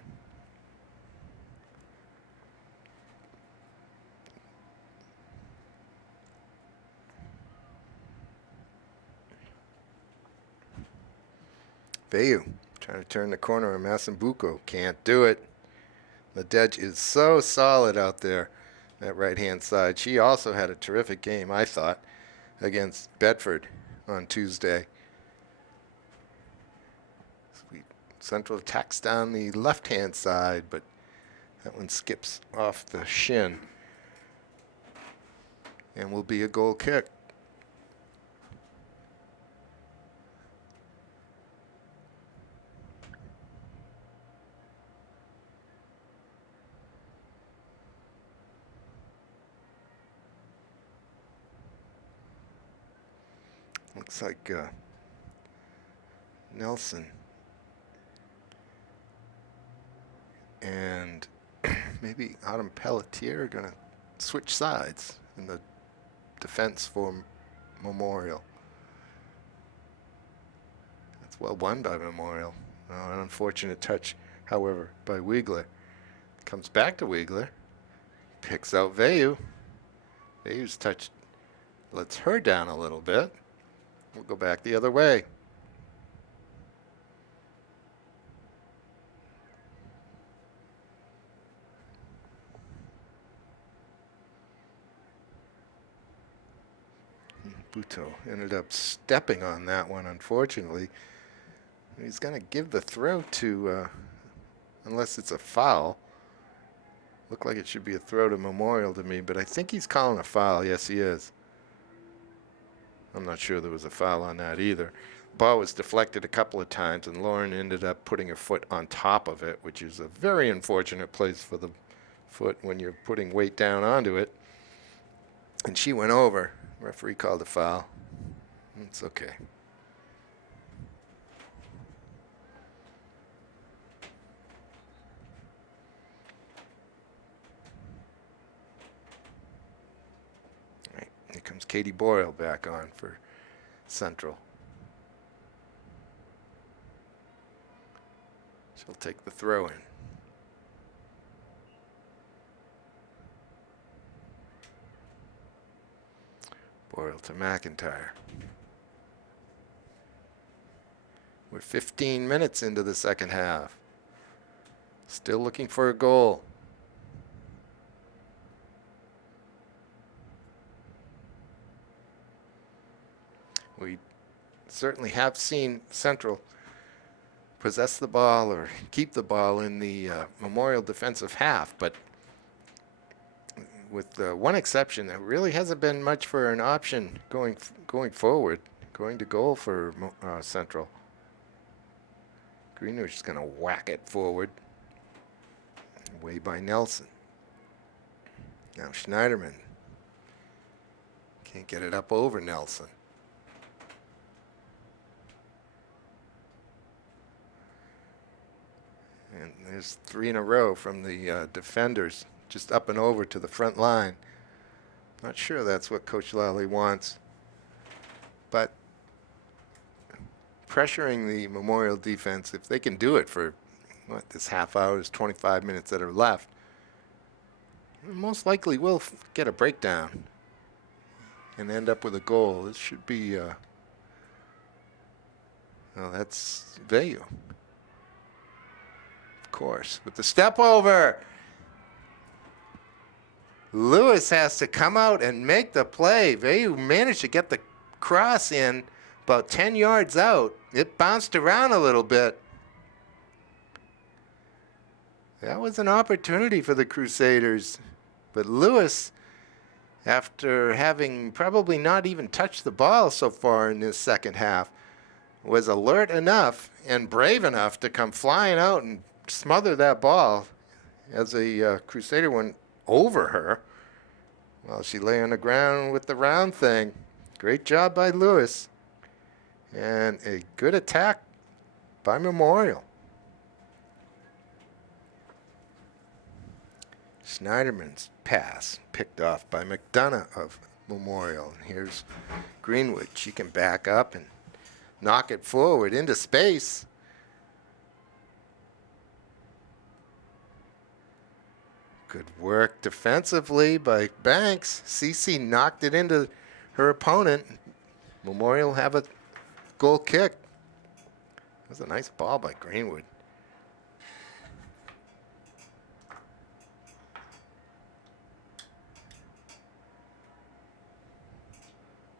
Veyu trying to turn the corner on Massambuco. Can't do it. Ledej is so solid out there. That right-hand side. She also had a terrific game, I thought, against Bedford on Tuesday. Central attacks down the left-hand side, but that one skips off the shin and will be a goal kick. Looks like Nelson and maybe Autumn Pelletier are going to switch sides in the defense for Memorial. That's well won by Memorial. Oh, an unfortunate touch, however, by Wiegler. Comes back to Wiegler. Picks out Vayu. Vayu's touch lets her down a little bit. We'll go back the other way. Buto ended up stepping on that one, unfortunately. He's going to give the throw to, unless it's a foul. Looked like it should be a throw to Memorial to me, but I think he's calling a foul. Yes, he is. I'm not sure there was a foul on that either. Ball was deflected a couple of times, and Lauren ended up putting her foot on top of it, which is a very unfortunate place for the foot when you're putting weight down onto it. And she went over. Referee called a foul. It's okay. All right, here comes Katie Boyle back on for Central. She'll take the throw in. Boyle to McIntyre. We're 15 minutes into the second half. Still looking for a goal. We certainly have seen Central possess the ball or keep the ball in the Memorial defensive half, but with one exception, there really hasn't been much for an option going forward, going to goal for Central. Greenwich is going to whack it forward, away by Nelson. Now Schneiderman can't get it up over Nelson. And there's 3 in a row from the defenders, just up and over to the front line. Not sure that's what Coach Lally wants, but pressuring the Memorial defense, if they can do it for this half hour, is 25 minutes that are left, most likely will get a breakdown and end up with a goal. This should be, well, that's Vayu. Of course, with the step over. Lewis has to come out and make the play. Vayu managed to get the cross in about 10 yards out. It bounced around a little bit. That was an opportunity for the Crusaders. But Lewis, after having probably not even touched the ball so far in this second half, was alert enough and brave enough to come flying out and smother that ball as a Crusader went over her while she lay on the ground with the round thing. Great job by Lewis. And a good attack by Memorial. Schneiderman's pass picked off by McDonough of Memorial. And here's Greenwood. She can back up and knock it forward into space. Good work defensively by Banks. Cece knocked it into her opponent. Memorial have a goal kick. That was a nice ball by Greenwood.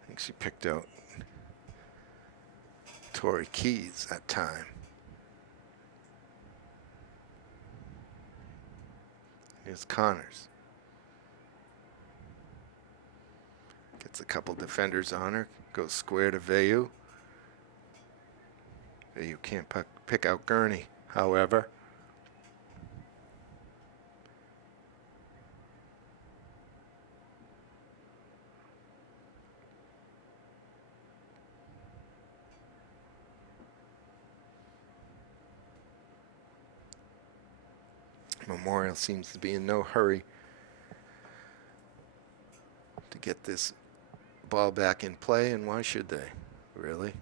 I think she picked out Tori Keys that time. Here's Connors. Gets a couple defenders on her. Goes square to Vayu. Vayu can't pick out Gurney, however. Memorial seems to be in no hurry to get this ball back in play, and why should they? Really?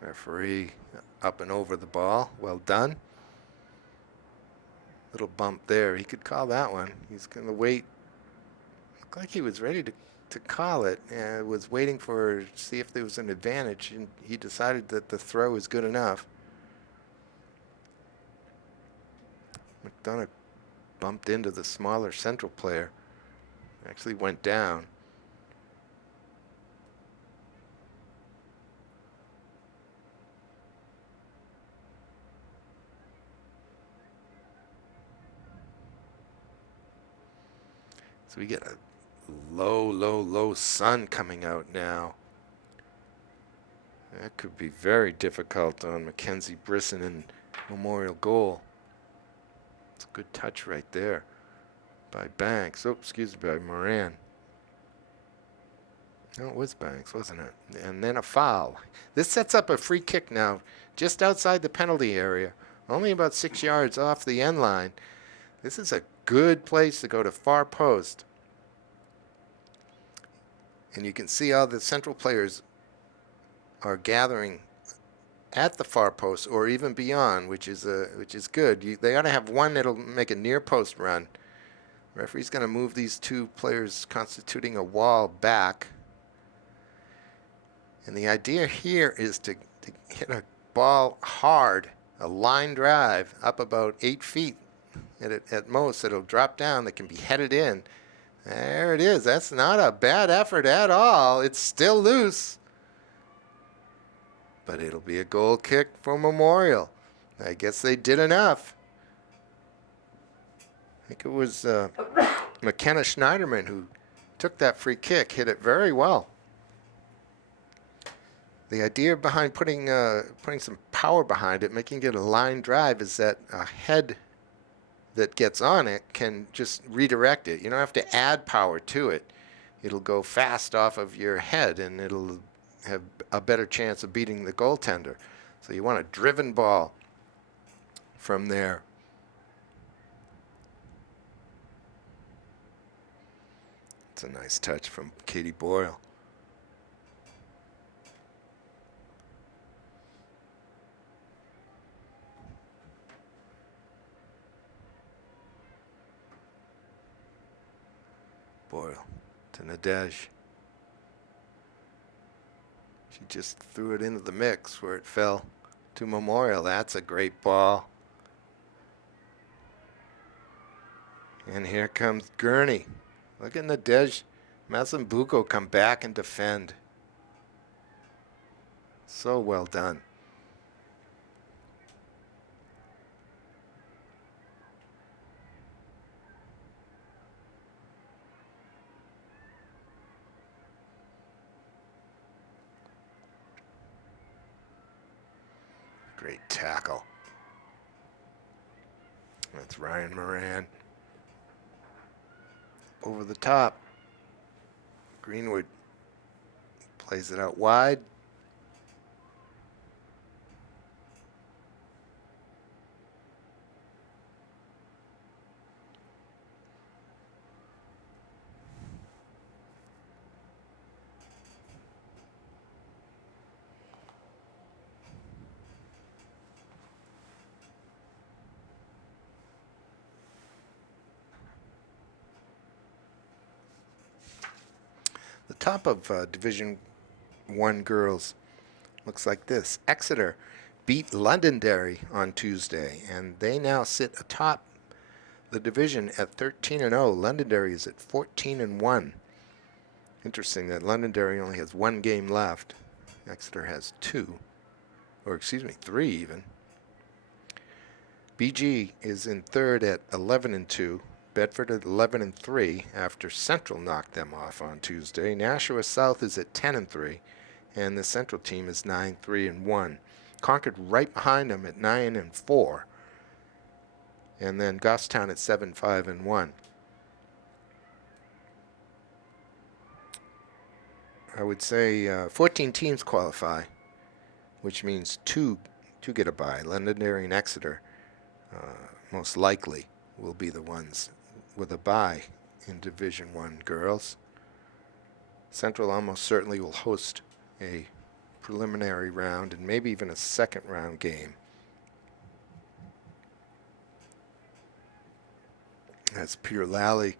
Referee up and over the ball. Well done. Little bump there. He could call that one. He's going to wait. Looked like he was ready to call it, and was waiting for see if there was an advantage, and he decided that the throw is good enough. McDonough bumped into the smaller central player. Actually went down. So we get a low sun coming out now. That could be very difficult on Mackenzie Brisson and Memorial goal. It's a good touch right there by Banks. Oh, excuse me, by Moran. No, it was Banks, wasn't it? And then a foul. This sets up a free kick now, just outside the penalty area, only about 6 yards off the end line. This is a good place to go to far post. And you can see all the central players are gathering at the far post or even beyond, which is good. They ought to have one that'll make a near post run. Referee's going to move these two players constituting a wall back. And the idea here is to hit a ball hard, a line drive up about 8 feet. At most, it'll drop down. That can be headed in. There it is. That's not a bad effort at all. It's still loose. But it'll be a goal kick for Memorial. I guess they did enough. I think it was McKenna Schneiderman who took that free kick, hit it very well. The idea behind putting some power behind it, making it a line drive, is that a head that gets on it can just redirect it. You don't have to add power to it. It'll go fast off of your head, and it'll have a better chance of beating the goaltender. So you want a driven ball from there. It's a nice touch from Katie Boyle. Boyle to Nadej. She just threw it into the mix where it fell to Memorial. That's a great ball. And here comes Gurney. Look at Nadej Mazambuko come back and defend. So well done. Great tackle. That's Ryan Moran. Over the top. Greenwood plays it out wide. The top of Division I girls looks like this. Exeter beat Londonderry on Tuesday, and they now sit atop the division at 13-0. Londonderry is at 14-1. Interesting that Londonderry only has 1 game left. Exeter has 2, or excuse me, 3 even. BG is in third at 11-2. Bedford at 11-3 after Central knocked them off on Tuesday. Nashua South is at 10-3, and the Central team is 9-3-1. Concord right behind them at 9-4, and then Goffstown at 7-5-1. I would say 14 teams qualify, which means two get a bye. Londonderry and Exeter most likely will be the ones with a bye in Division One girls. Central almost certainly will host a preliminary round and maybe even a second round game. As Peter Lally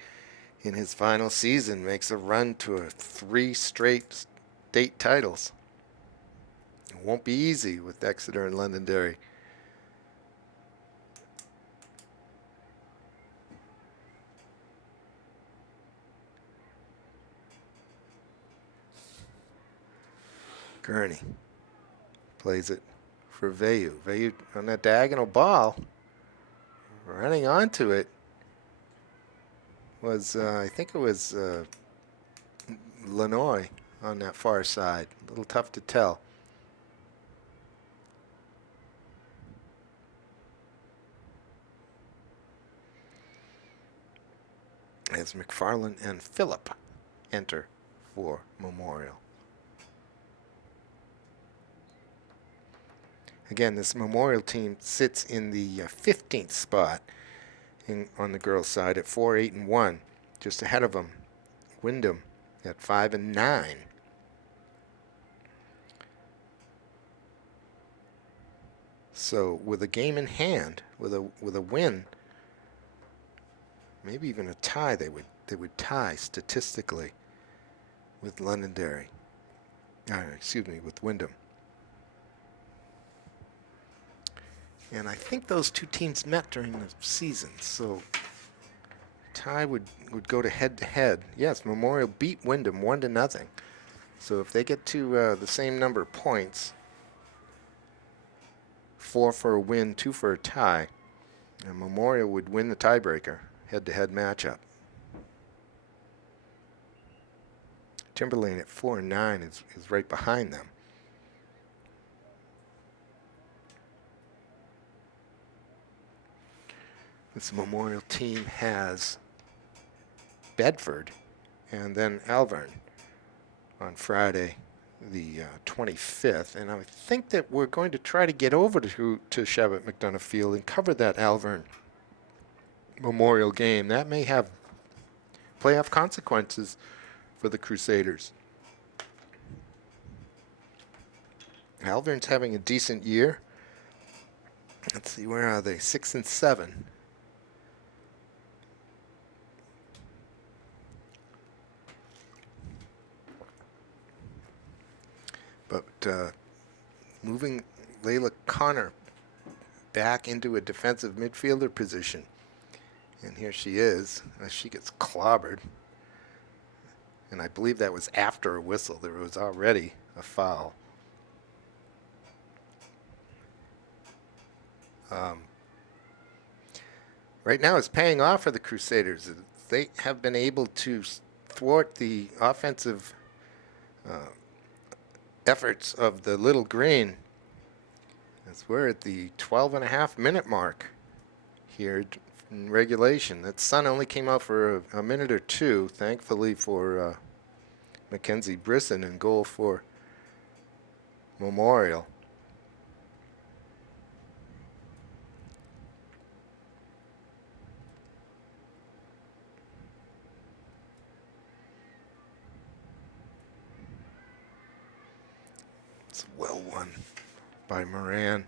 in his final season makes a run to 3 straight state titles. It won't be easy with Exeter and Londonderry. Gurney plays it for Veyu. Veyu on that diagonal ball, running onto it, was I think it was Lanoy on that far side. A little tough to tell. As McFarland and Phillip enter for Memorial. Again, this Memorial team sits in the 15th spot on the girls' side at 4-8-1, just ahead of them, Wyndham at 5-9. So with a game in hand, with a win, maybe even a tie, they would tie statistically with Londonderry. With Wyndham. And I think those two teams met during the season, so tie would go to head-to-head. Yes, Memorial beat Wyndham 1-0. So if they get to the same number of points, 4 for a win, 2 for a tie, and Memorial would win the tiebreaker head-to-head matchup. Timberlane at 4-9 is right behind them. This Memorial team has Bedford and then Alvern on Friday the 25th, and I think that we're going to try to get over to Cheviot McDonough Field and cover that Alvern Memorial game. That may have playoff consequences for the Crusaders. Alvern's having a decent year. Let's see, where are they? 6-7. But moving Layla Connor back into a defensive midfielder position. And here she is as she gets clobbered. And I believe that was after a whistle. There was already a foul. Right now it's paying off for the Crusaders. They have been able to thwart the offensive efforts of the Little Green, as we're at the 12.5-minute mark here in regulation. That sun only came out for a minute or two, thankfully for Mackenzie Brisson, in goal for Memorial. It's well won by Moran.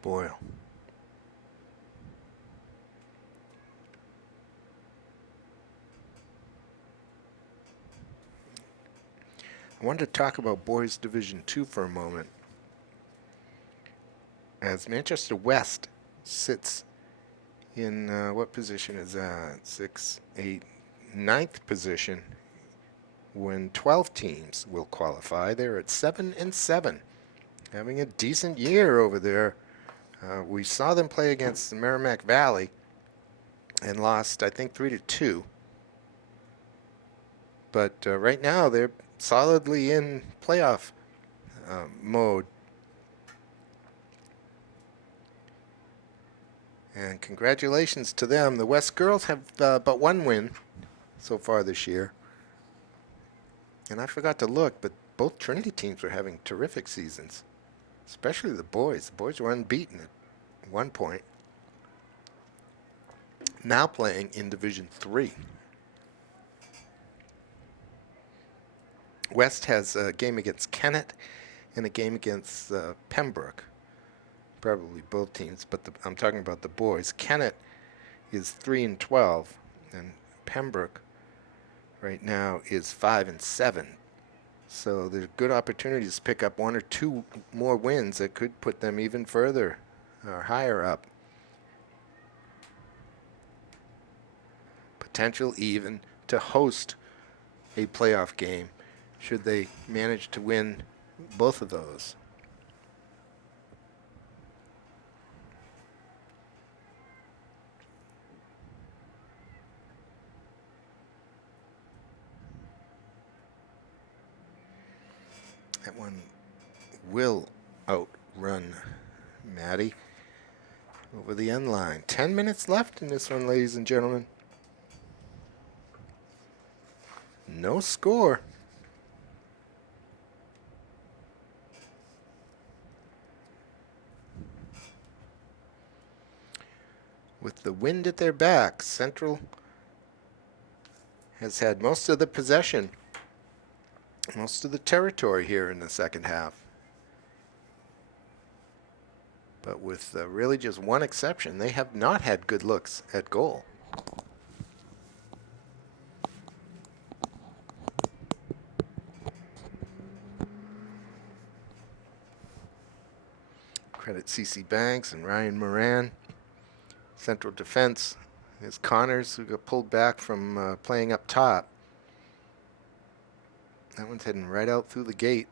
Boyle. I wanted to talk about Boys Division 2 for a moment, as Manchester West sits in what position is that? 6, 8, 9th position when 12 teams will qualify. They're at 7-7, having a decent year over there. We saw them play against the Merrimack Valley and lost, I think, 3-2. But right now they're solidly in playoff mode. And congratulations to them. The West girls have but one win so far this year. And I forgot to look, but both Trinity teams were having terrific seasons, especially the boys. The boys were unbeaten at one point. Now playing in Division 3. West has a game against Kennett and a game against Pembroke. Probably both teams, but I'm talking about the boys. Kennett is 3-12, and Pembroke right now is 5-7. So there's good opportunities to pick up one or two more wins that could put them even further or higher up. Potential even to host a playoff game should they manage to win both of those. That one will outrun Maddie over the end line. 10 minutes left in this one, ladies and gentlemen. No score. With the wind at their back, Central has had most of the possession, most of the territory here in the second half. But with really just one exception, they have not had good looks at goal. Credit C.C. Banks and Ryan Moran. Central defense is Connors, who got pulled back from playing up top. That one's heading right out through the gate,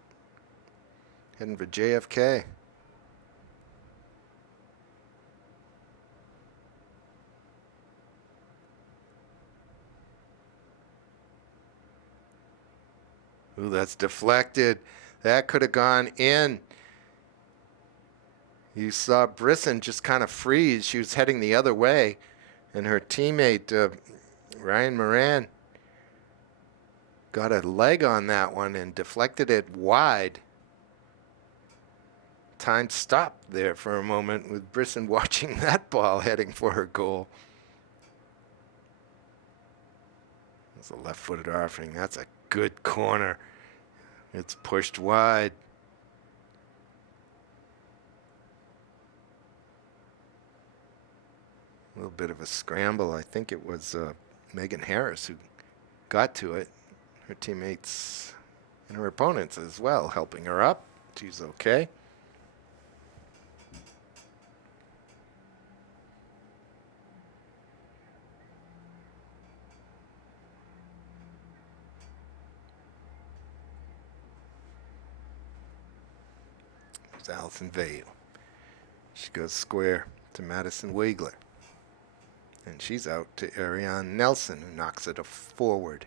heading for JFK. Ooh, that's deflected. That could have gone in. You saw Brisson just kind of freeze. She was heading the other way, and her teammate, Ryan Moran, got a leg on that one and deflected it wide. Time stopped there for a moment with Brisson watching that ball heading for her goal. That's a left-footed offering. That's a good corner. It's pushed wide. A little bit of a scramble. I think it was Megan Harris who got to it. Her teammates and her opponents as well helping her up. She's okay. There's Allison Vale. She goes square to Madison Wagler. And she's out to Ariane Nelson, who knocks it forward.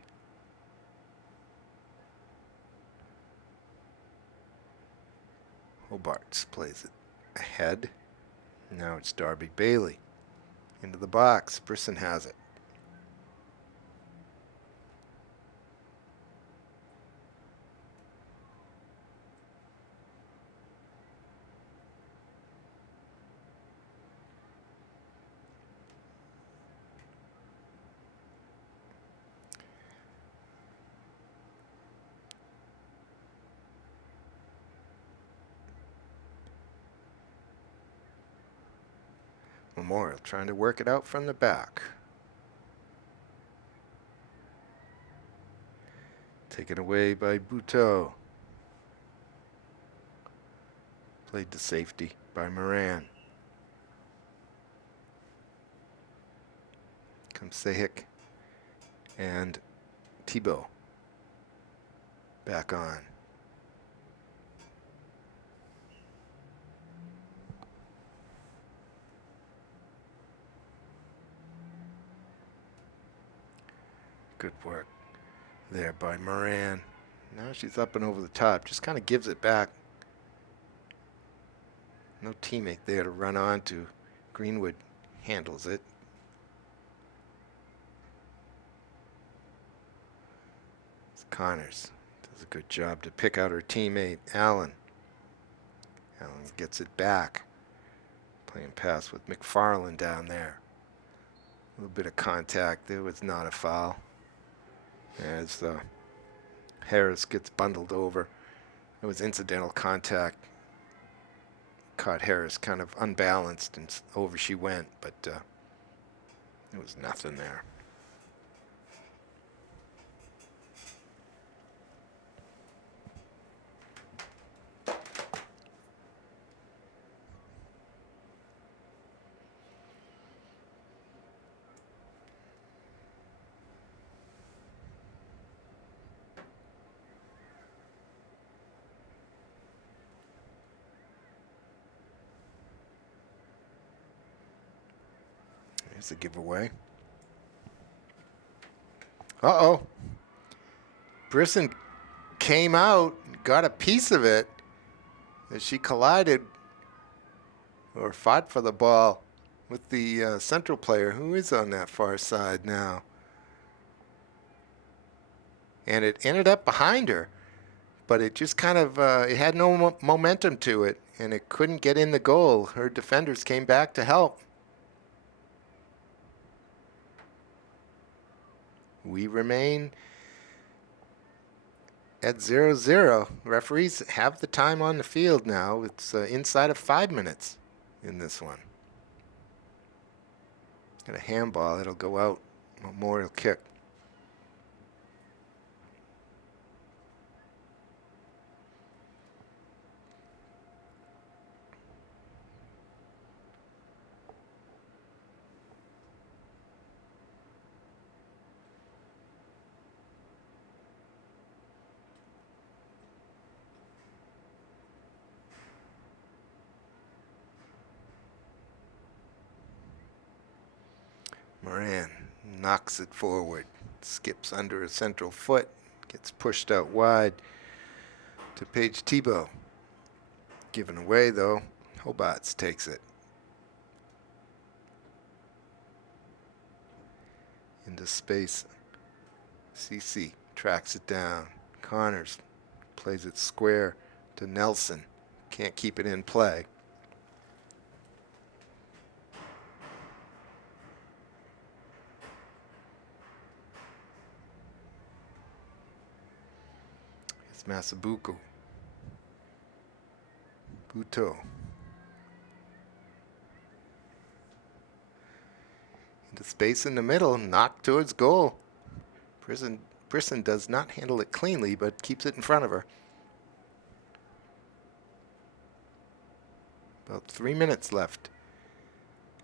Hobarts plays it ahead. Now it's Darby Bailey. Into the box. Brisson has it. Memorial trying to work it out from the back. Taken away by Buteau. Played to safety by Moran. Comes Sahik and Thibault back on. Good work there by Moran. Now she's up and over the top. Just kind of gives it back. No teammate there to run on to. Greenwood handles it. Connors does a good job to pick out her teammate, Allen. Allen gets it back. Playing pass with McFarland down there. A little bit of contact. There was not a foul. As Harris gets bundled over. It was incidental contact. Caught Harris kind of unbalanced and over she went, but there was nothing there. Here's a giveaway. Uh-oh. Brisson came out, got a piece of it as she collided or fought for the ball with the central player who is on that far side now. And it ended up behind her, but it just kind of, it had no momentum to it, and it couldn't get in the goal. Her defenders came back to help. We remain at 0-0. Referees have the time on the field now. It's inside of 5 minutes in this one. Got a handball. It'll go out. Memorial kick. Moran knocks it forward, skips under a central foot, gets pushed out wide to Paige Thibault. Given away though, Hobarts takes it. Into space, CC tracks it down. Connors plays it square to Nelson, can't keep it in play. Masabuku. Buto. Into space in the middle, knocked towards goal. Brisson does not handle it cleanly, but keeps it in front of her. About 3 minutes left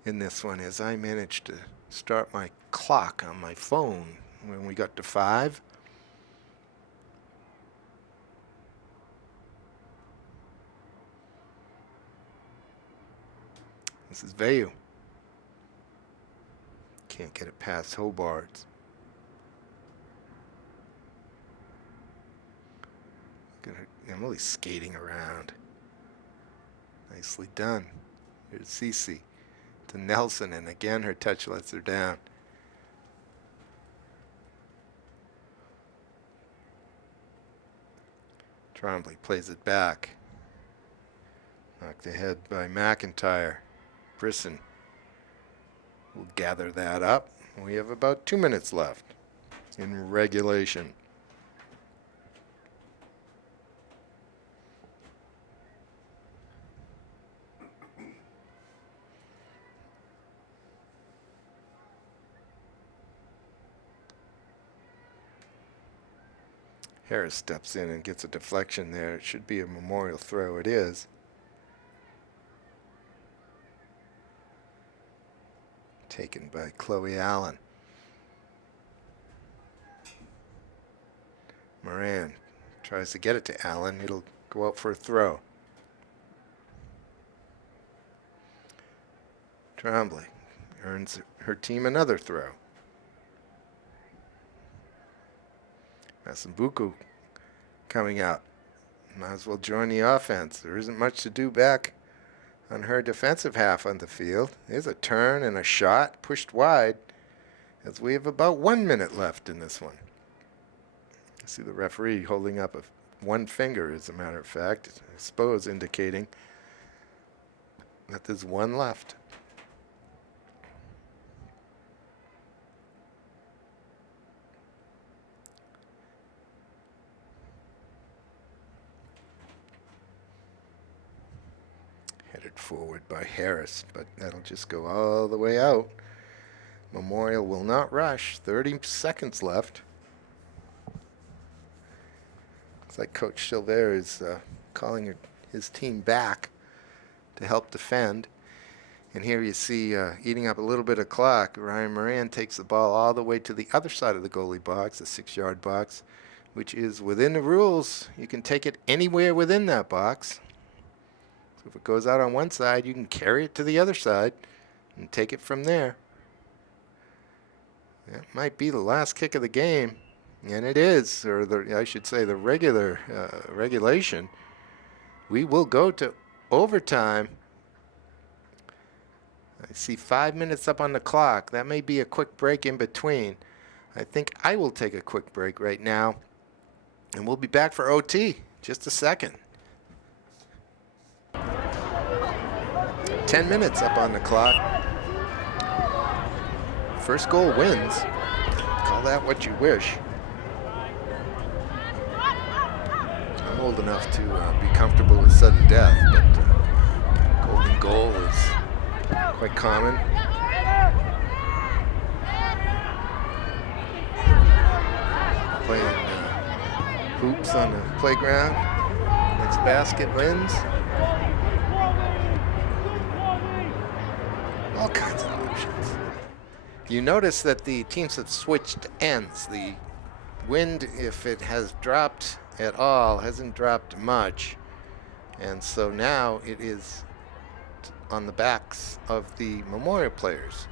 in this one as I managed to start my clock on my phone when we got to 5. This is Vayu. Can't get it past Hobarts. Look at her. Emily's skating around. Nicely done. Here's Cece to Nelson, and again her touch lets her down. Trombley plays it back. Knocked ahead by McIntyre. Brisson will gather that up. We have about 2 minutes left in regulation. Harris steps in and gets a deflection there. It should be a memorial throw. It is. Taken by Chloe Allen. Moran tries to get it to Allen. It'll go out for a throw. Trombley earns her team another throw. Masambuku coming out. Might as well join the offense. There isn't much to do back on her defensive half on the field. There's a turn and a shot pushed wide as we have about 1 minute left in this one. See the referee holding up one finger, as a matter of fact, I suppose indicating that there's one left. Headed forward by Harris, but that'll just go all the way out. Memorial will not rush. 30 seconds left. Looks like Coach Silver is calling his team back to help defend. And here you see, eating up a little bit of clock, Ryan Moran takes the ball all the way to the other side of the goalie box, the 6-yard box, which is within the rules. You can take it anywhere within that box. So if it goes out on one side, you can carry it to the other side and take it from there. That might be the last kick of the game. And it is, or I should say the regulation. We will go to overtime. I see 5 minutes up on the clock. That may be a quick break in between. I think I will take a quick break right now. And we'll be back for OT. Just a second. 10 minutes up on the clock. First goal wins. Call that what you wish. I'm old enough to be comfortable with sudden death, but golden goal is quite common. Playing hoops on the playground. Next basket wins. All kinds of options. You notice that the teams have switched ends. The wind, if it has dropped at all, hasn't dropped much, and so now it is on the backs of the Memorial players.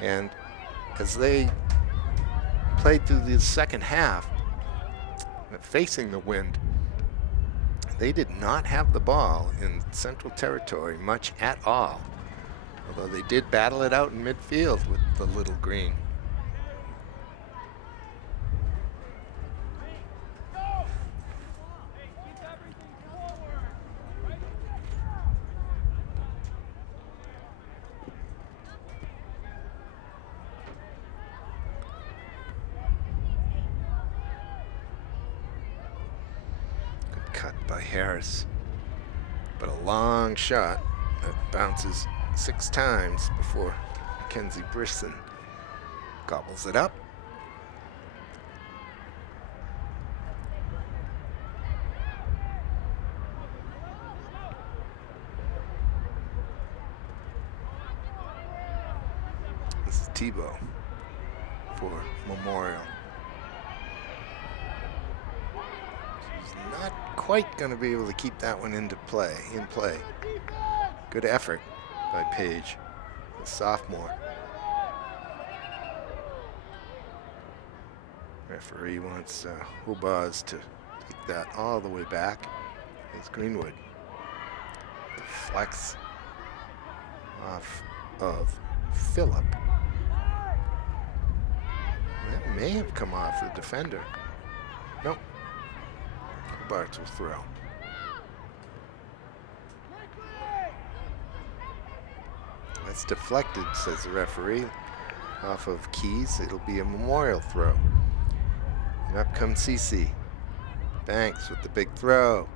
And as they played through the second half, facing the wind, they did not have the ball in Central Territory much at all, although they did battle it out in midfield with the little green. Cut by Harris, but a long shot that bounces 6 times before Mackenzie Brisson gobbles it up. This is Tebow for Memorial. Not quite going to be able to keep that one in play. Good effort by Page, the sophomore. Referee wants Hubaz to take that all the way back. It's Greenwood. Deflects off of Phillip. That may have come off the defender. Nope. Bartz will throw. That's deflected, says the referee. Off of Keys, it'll be a Memorial throw. And up comes CC. Banks with the big throw.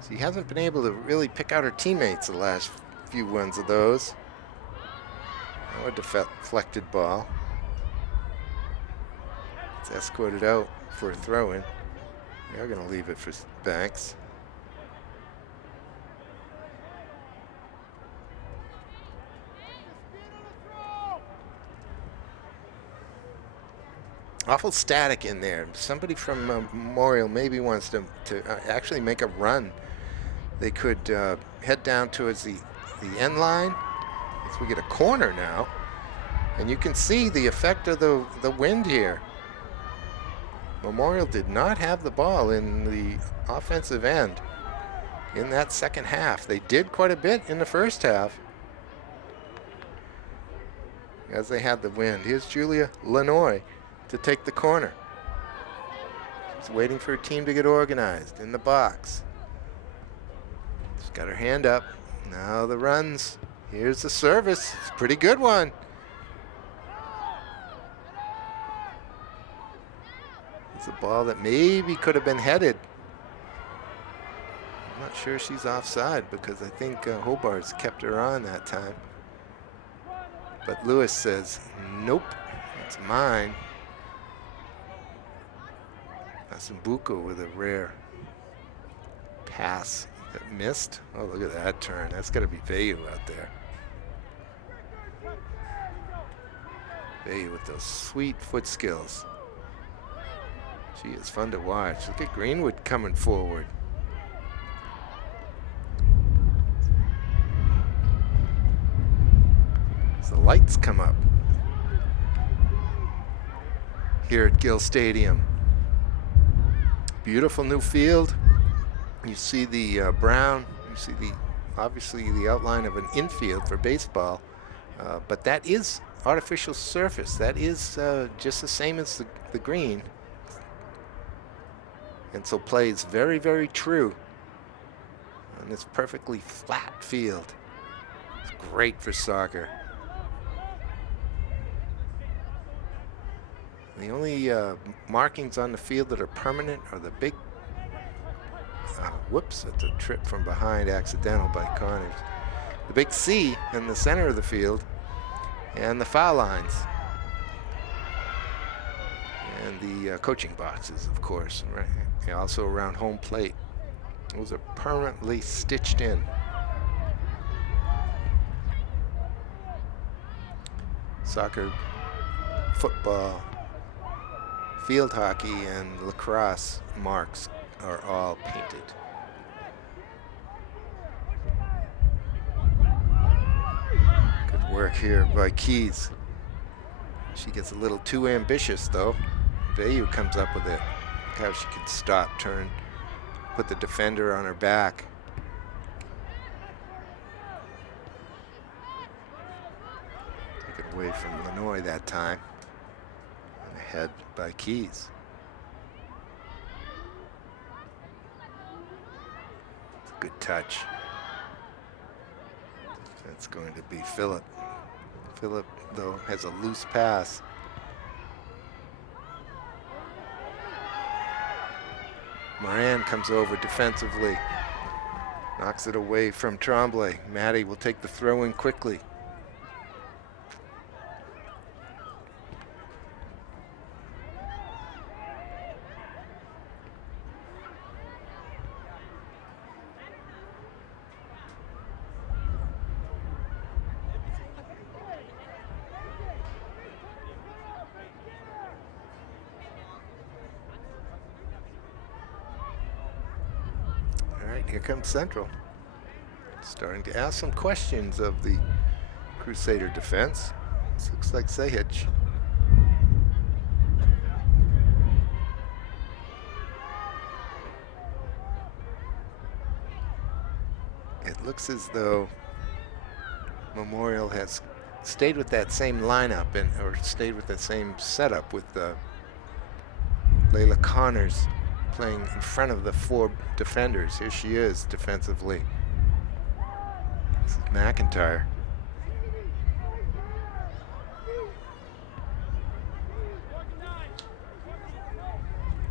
So he hasn't been able to really pick out her teammates the last few ones of those. Now a deflected ball. It's escorted out for a throw-in. They're going to leave it for Banks. Awful static in there. Somebody from Memorial maybe wants to actually make a run. They could head down towards the end line. As we get a corner now. And you can see the effect of the wind here. Memorial did not have the ball in the offensive end in that second half. They did quite a bit in the first half as they had the wind. Here's Julia Lanoy to take the corner. She's waiting for her team to get organized in the box. She's got her hand up. Now the runs. Here's the service. It's a pretty good one. It's a ball that maybe could have been headed. I'm not sure she's offside because I think Hobart's kept her on that time. But Lewis says, nope, it's mine. Asambuco with a rare pass that missed. Oh, look at that turn. That's got to be Veyu out there. Veyu with those sweet foot skills. She is fun to watch. Look at Greenwood coming forward. As the lights come up here at Gill Stadium. Beautiful new field. You see the brown. You see obviously the outline of an infield for baseball, but that is artificial surface. That is just the same as the green. And so plays very, very true on this perfectly flat field. It's great for soccer. The only markings on the field that are permanent are the big, whoops, that's a trip from behind, accidental by Connors. The big C in the center of the field and the foul lines. And the coaching boxes, of course, right? Also around home plate. Those are permanently stitched in. Soccer, football, field hockey, and lacrosse marks are all painted. Good work here by Keys. She gets a little too ambitious, though. Veyu comes up with it. Look how she can stop, turn, put the defender on her back. Take it away from Lanoy that time. And ahead by Keys. It's a good touch. That's going to be Phillip. Phillip, though, has a loose pass. Moran comes over defensively, knocks it away from Tremblay. Maddie will take the throw in quickly. Here comes Central, starting to ask some questions of the Crusader defense. This looks like Sahich. It looks as though Memorial has stayed with that same lineup or stayed with that same setup with Layla Connors playing in front of the four defenders. Here she is defensively. This is McIntyre.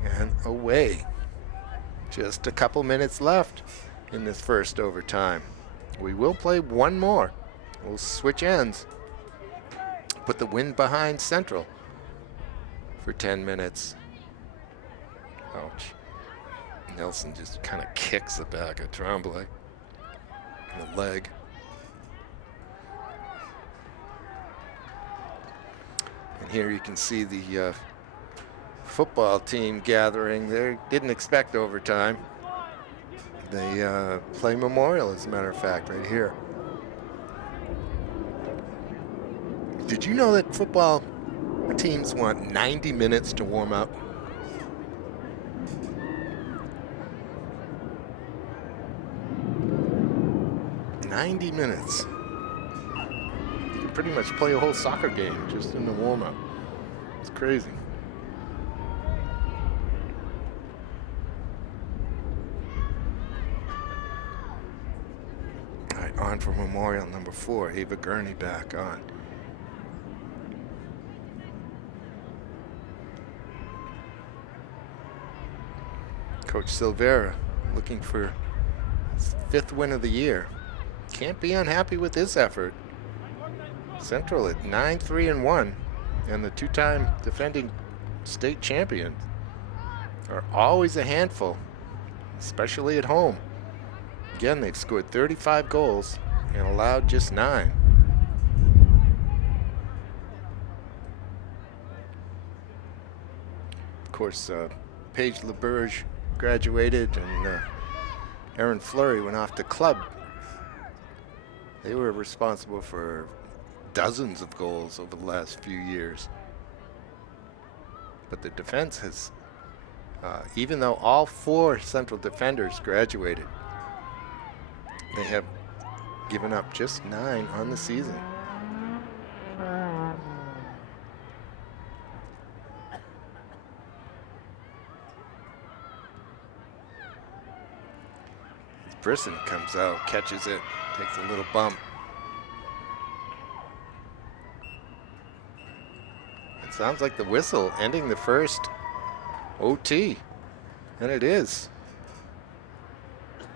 And away. Just a couple minutes left in this first overtime. We will play one more. We'll switch ends. Put the wind behind Central for 10 minutes. Ouch. Nelson just kind of kicks the back of Tremblay in the leg. And here you can see the football team gathering. They didn't expect overtime. They play Memorial, as a matter of fact, right here. Did you know that football teams want 90 minutes to warm up? 90 minutes. You can pretty much play a whole soccer game just in the warm-up. It's crazy. All right, on for Memorial, number 4, Ava Gurney back on. Coach Silvera looking for his 5th win of the year. Can't be unhappy with this effort. Central at 9-3-1, and the 2-time defending state champions are always a handful, especially at home. Again, they've scored 35 goals and allowed just 9. Of course, Paige LeBurge graduated, and Erin Fleury went off to club. They were responsible for dozens of goals over the last few years. But the defense has, even though all 4 Central defenders graduated, they have given up just 9 on the season. Brisson comes out, catches it, takes a little bump. It sounds like the whistle ending the first OT, and it is.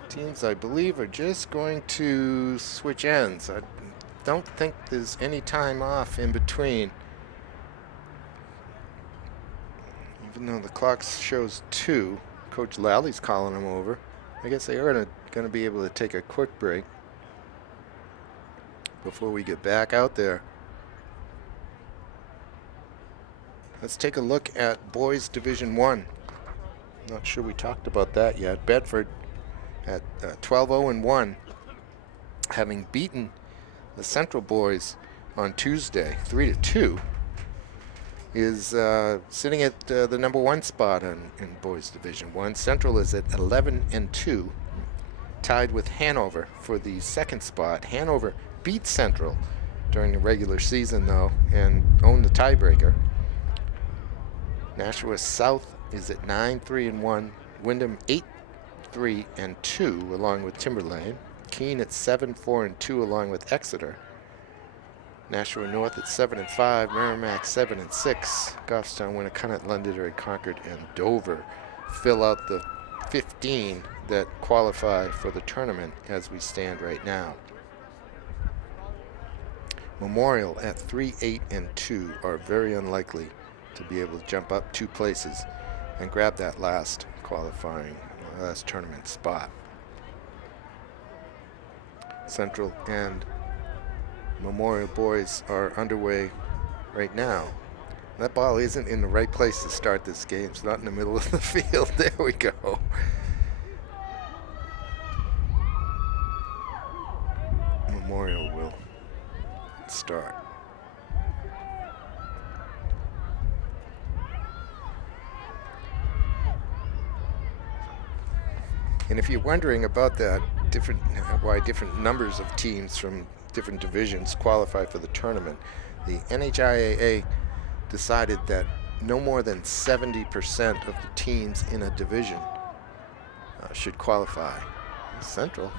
Teams, I believe, are just going to switch ends. I don't think there's any time off in between. Even though the clock shows 2, Coach Lally's calling them over. I guess they are going to be able to take a quick break before we get back out there. Let's take a look at Boys Division 1. Not sure we talked about that yet. Bedford at 12-0-1, having beaten the Central boys on Tuesday 3-2, is sitting at the number 1 spot in Boys Division 1. Central is at 11-2, tied with Hanover for the 2nd spot. Hanover beat Central during the regular season, though, and owned the tiebreaker. Nashua South is at 9-3-1. Wyndham 8-3-2, along with Timberlane. Keene at 7-4-2, along with Exeter. Nashua North at 7-5, Merrimack 7-6, Goffstown, Winnacunnet, Londonderry, Concord, and Dover fill out the 15 that qualify for the tournament as we stand right now. Memorial at 3-8-2 are very unlikely to be able to jump up 2 places and grab that last tournament spot. Central and Memorial boys are underway right now. That ball isn't in the right place to start this game. It's not in the middle of the field. There we go. Memorial will start. And if you're wondering about that, why different numbers of teams from different divisions qualify for the tournament, the NHIAA decided that no more than 70% of the teams in a division should qualify. Central,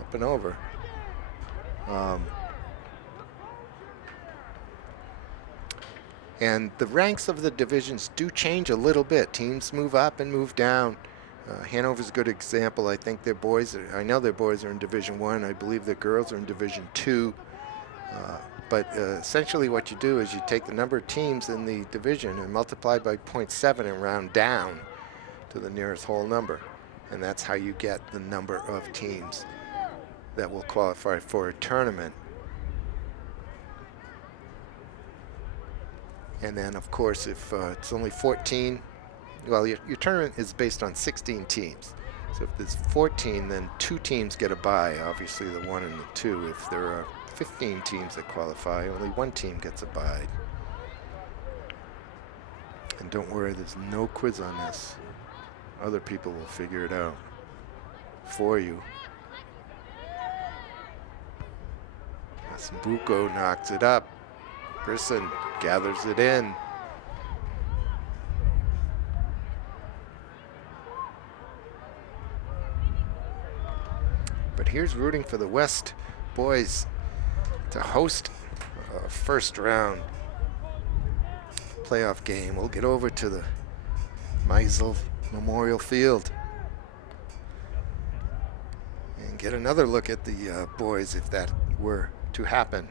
up and over. And the ranks of the divisions do change a little bit. Teams move up and move down. Hanover's a good example. I think their boys, I know their boys are in Division 1. I believe their girls are in Division 2. But essentially what you do is you take the number of teams in the division and multiply by 0.7 and round down to the nearest whole number. And that's how you get the number of teams that will qualify for a tournament. And then, of course, if it's only 14, well, your tournament is based on 16 teams. So if there's 14, then 2 teams get a bye, obviously the 1 and the 2. If there are 15 teams that qualify, only 1 team gets a bye. And don't worry, there's no quiz on this. Other people will figure it out for you. Sambuco knocks it up. Brisson gathers it in. But here's rooting for the West boys to host a first round playoff game. We'll get over to the Meisel Memorial Field and get another look at the boys if that were to happen.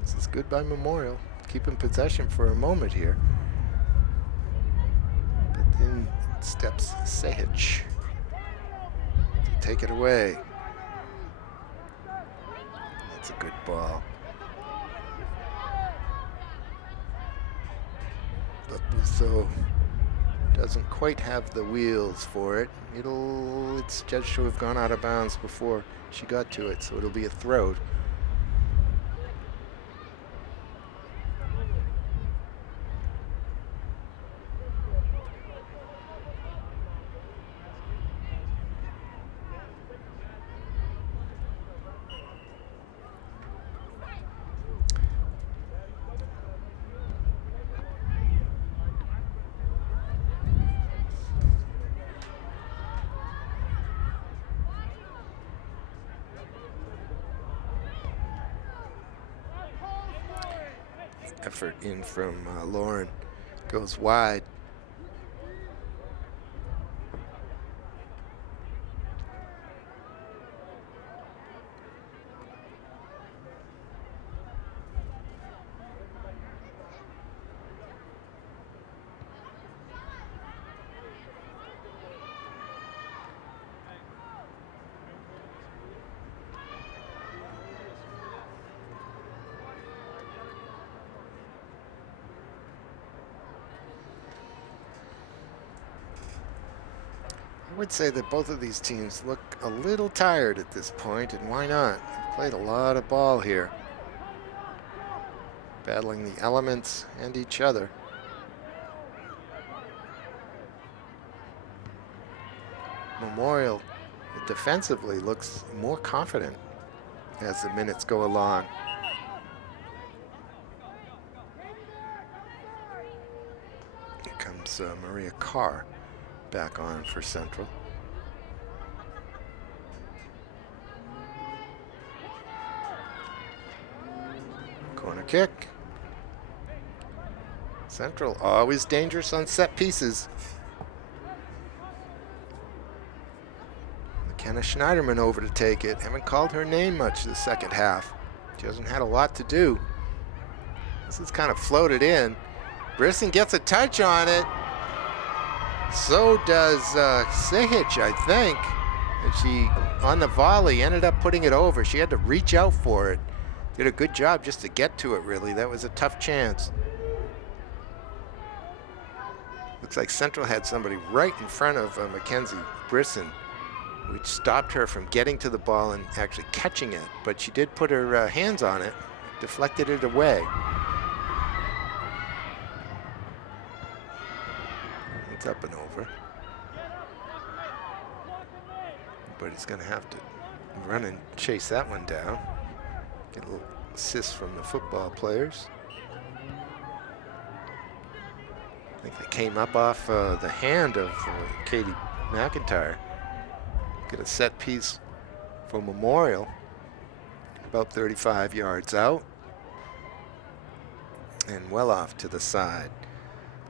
This is good by Memorial, keeping possession for a moment here. But then steps Sehic to take it away. That's a good ball. But Busso doesn't quite have the wheels for it. It's judged to have gone out of bounds before she got to it, so it'll be a throw. Effort in from Lauren goes wide. I would say that both of these teams look a little tired at this point, and why not? They've played a lot of ball here, battling the elements and each other. Memorial defensively looks more confident as the minutes go along. Here comes Maria Carr back on for Central. Corner kick. Central always dangerous on set pieces. McKenna Schneiderman over to take it. Haven't called her name much the second half. She hasn't had a lot to do. This is kind of floated in. Brisson gets a touch on it. So does Sehic, I think. And she, on the volley, ended up putting it over. She had to reach out for it. Did a good job just to get to it, really. That was a tough chance. Looks like Central had somebody right in front of Mackenzie Brisson, which stopped her from getting to the ball and actually catching it. But she did put her hands on it, deflected it away. It's up and over. But he's going to have to run and chase that one down. Get a little assist from the football players. I think they came up off the hand of Katie McIntyre. Get a set piece for Memorial. About 35 yards out. And well off to the side.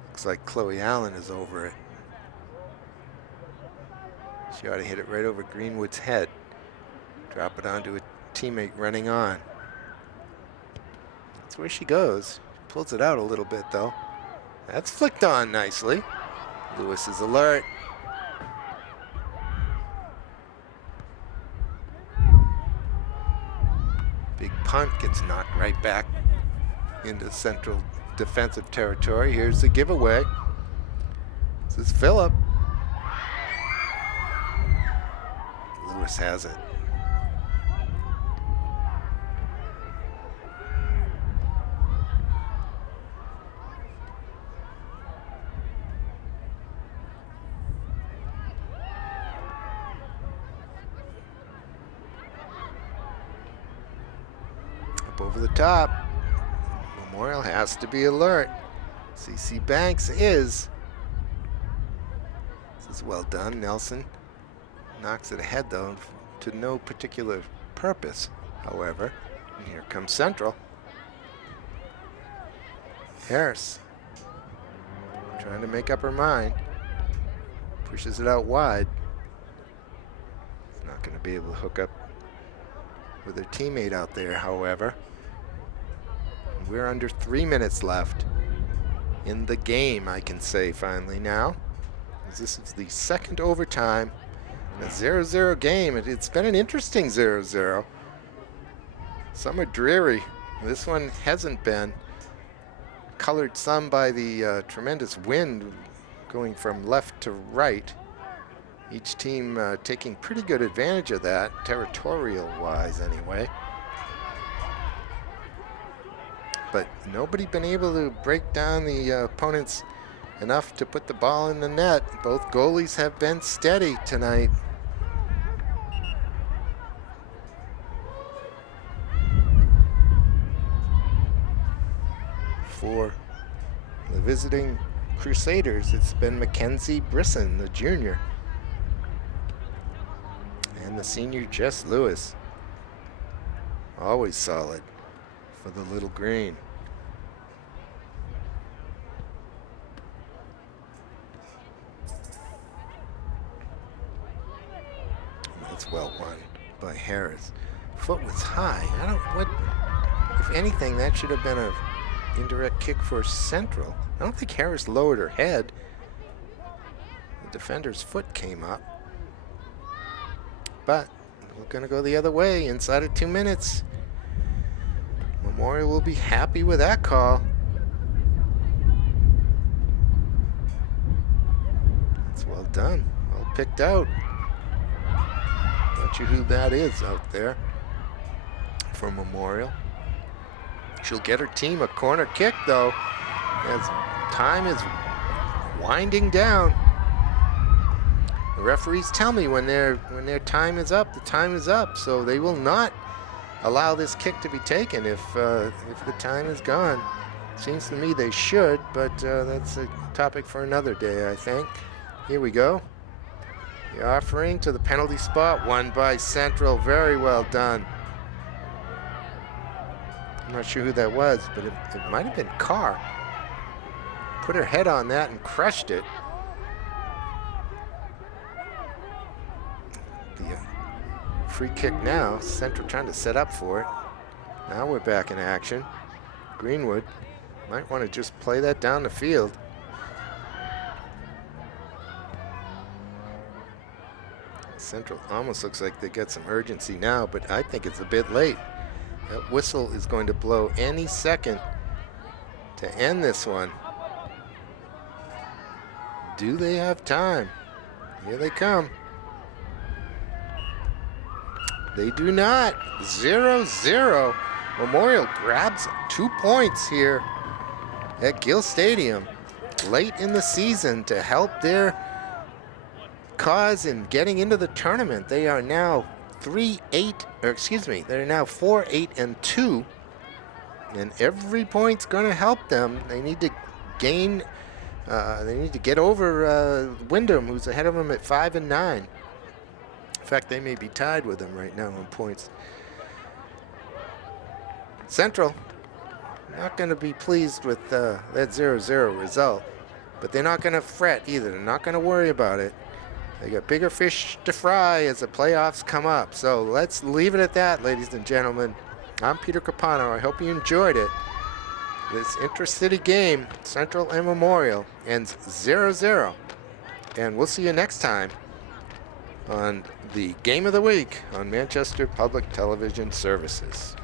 Looks like Chloe Allen is over it. She ought to hit it right over Greenwood's head. Drop it onto a teammate running on. That's where she goes. Pulls it out a little bit, though. That's flicked on nicely. Lewis is alert. Big punt gets knocked right back into Central defensive territory. Here's the giveaway. This is Phillip. Lewis has it. over the top. Memorial has to be alert. C.C. Banks is. This is well done. Nelson knocks it ahead, though, to no particular purpose, however. And here comes Central. Harris trying to make up her mind. Pushes it out wide. It's not going to be able to hook up with her teammate out there, however. We're under 3 minutes left in the game, I can say finally now. This is the second overtime. A 0-0 game. It's been an interesting 0-0. Some are dreary. This one hasn't been. Colored some by the tremendous wind going from left to right. Each team taking pretty good advantage of that, territorial-wise anyway. But nobody been able to break down the opponents enough to put the ball in the net. Both goalies have been steady tonight. For the visiting Crusaders, it's been Mackenzie Brisson, the junior, and the senior Jess Lewis. Always solid for the Little Green. That's well won by Harris. Foot was high. If anything, that should have been a indirect kick for Central. I don't think Harris lowered her head. The defender's foot came up. But we're going to go the other way inside of 2 minutes. Memorial will be happy with that call. That's well done. Well picked out. Not sure who that is out there for Memorial. She'll get her team a corner kick, though, as time is winding down. The referees tell me when their time is up, the time is up, so they will not allow this kick to be taken if the time is gone. Seems to me they should, but that's a topic for another day, I think. Here we go. The offering to the penalty spot, won by Central. Very well done. I'm not sure who that was, but it might have been Carr. Put her head on that and crushed it. The free kick now. Central trying to set up for it. Now we're back in action. Greenwood might want to just play that down the field. Central almost looks like they got some urgency now, but I think it's a bit late. That whistle is going to blow any second to end this one. Do they have time? Here they come. They do not. 0-0. Memorial grabs 2 points here at Gill Stadium late in the season to help their cause in getting into the tournament. They are now 4-8-2, and every point's going to help them. They need to gain. They need to get over Wyndham, who's ahead of them at 5-9. In fact, they may be tied with them right now in points. Central not going to be pleased with that 0-0 result, but they're not going to fret either. They're not going to worry about it. They got bigger fish to fry as the playoffs come up. So let's leave it at that, ladies and gentlemen. I'm Peter Capano. I hope you enjoyed it. This intercity game, Central and Memorial, ends 0-0. And we'll see you next time on the Game of the Week on Manchester Public Television Services.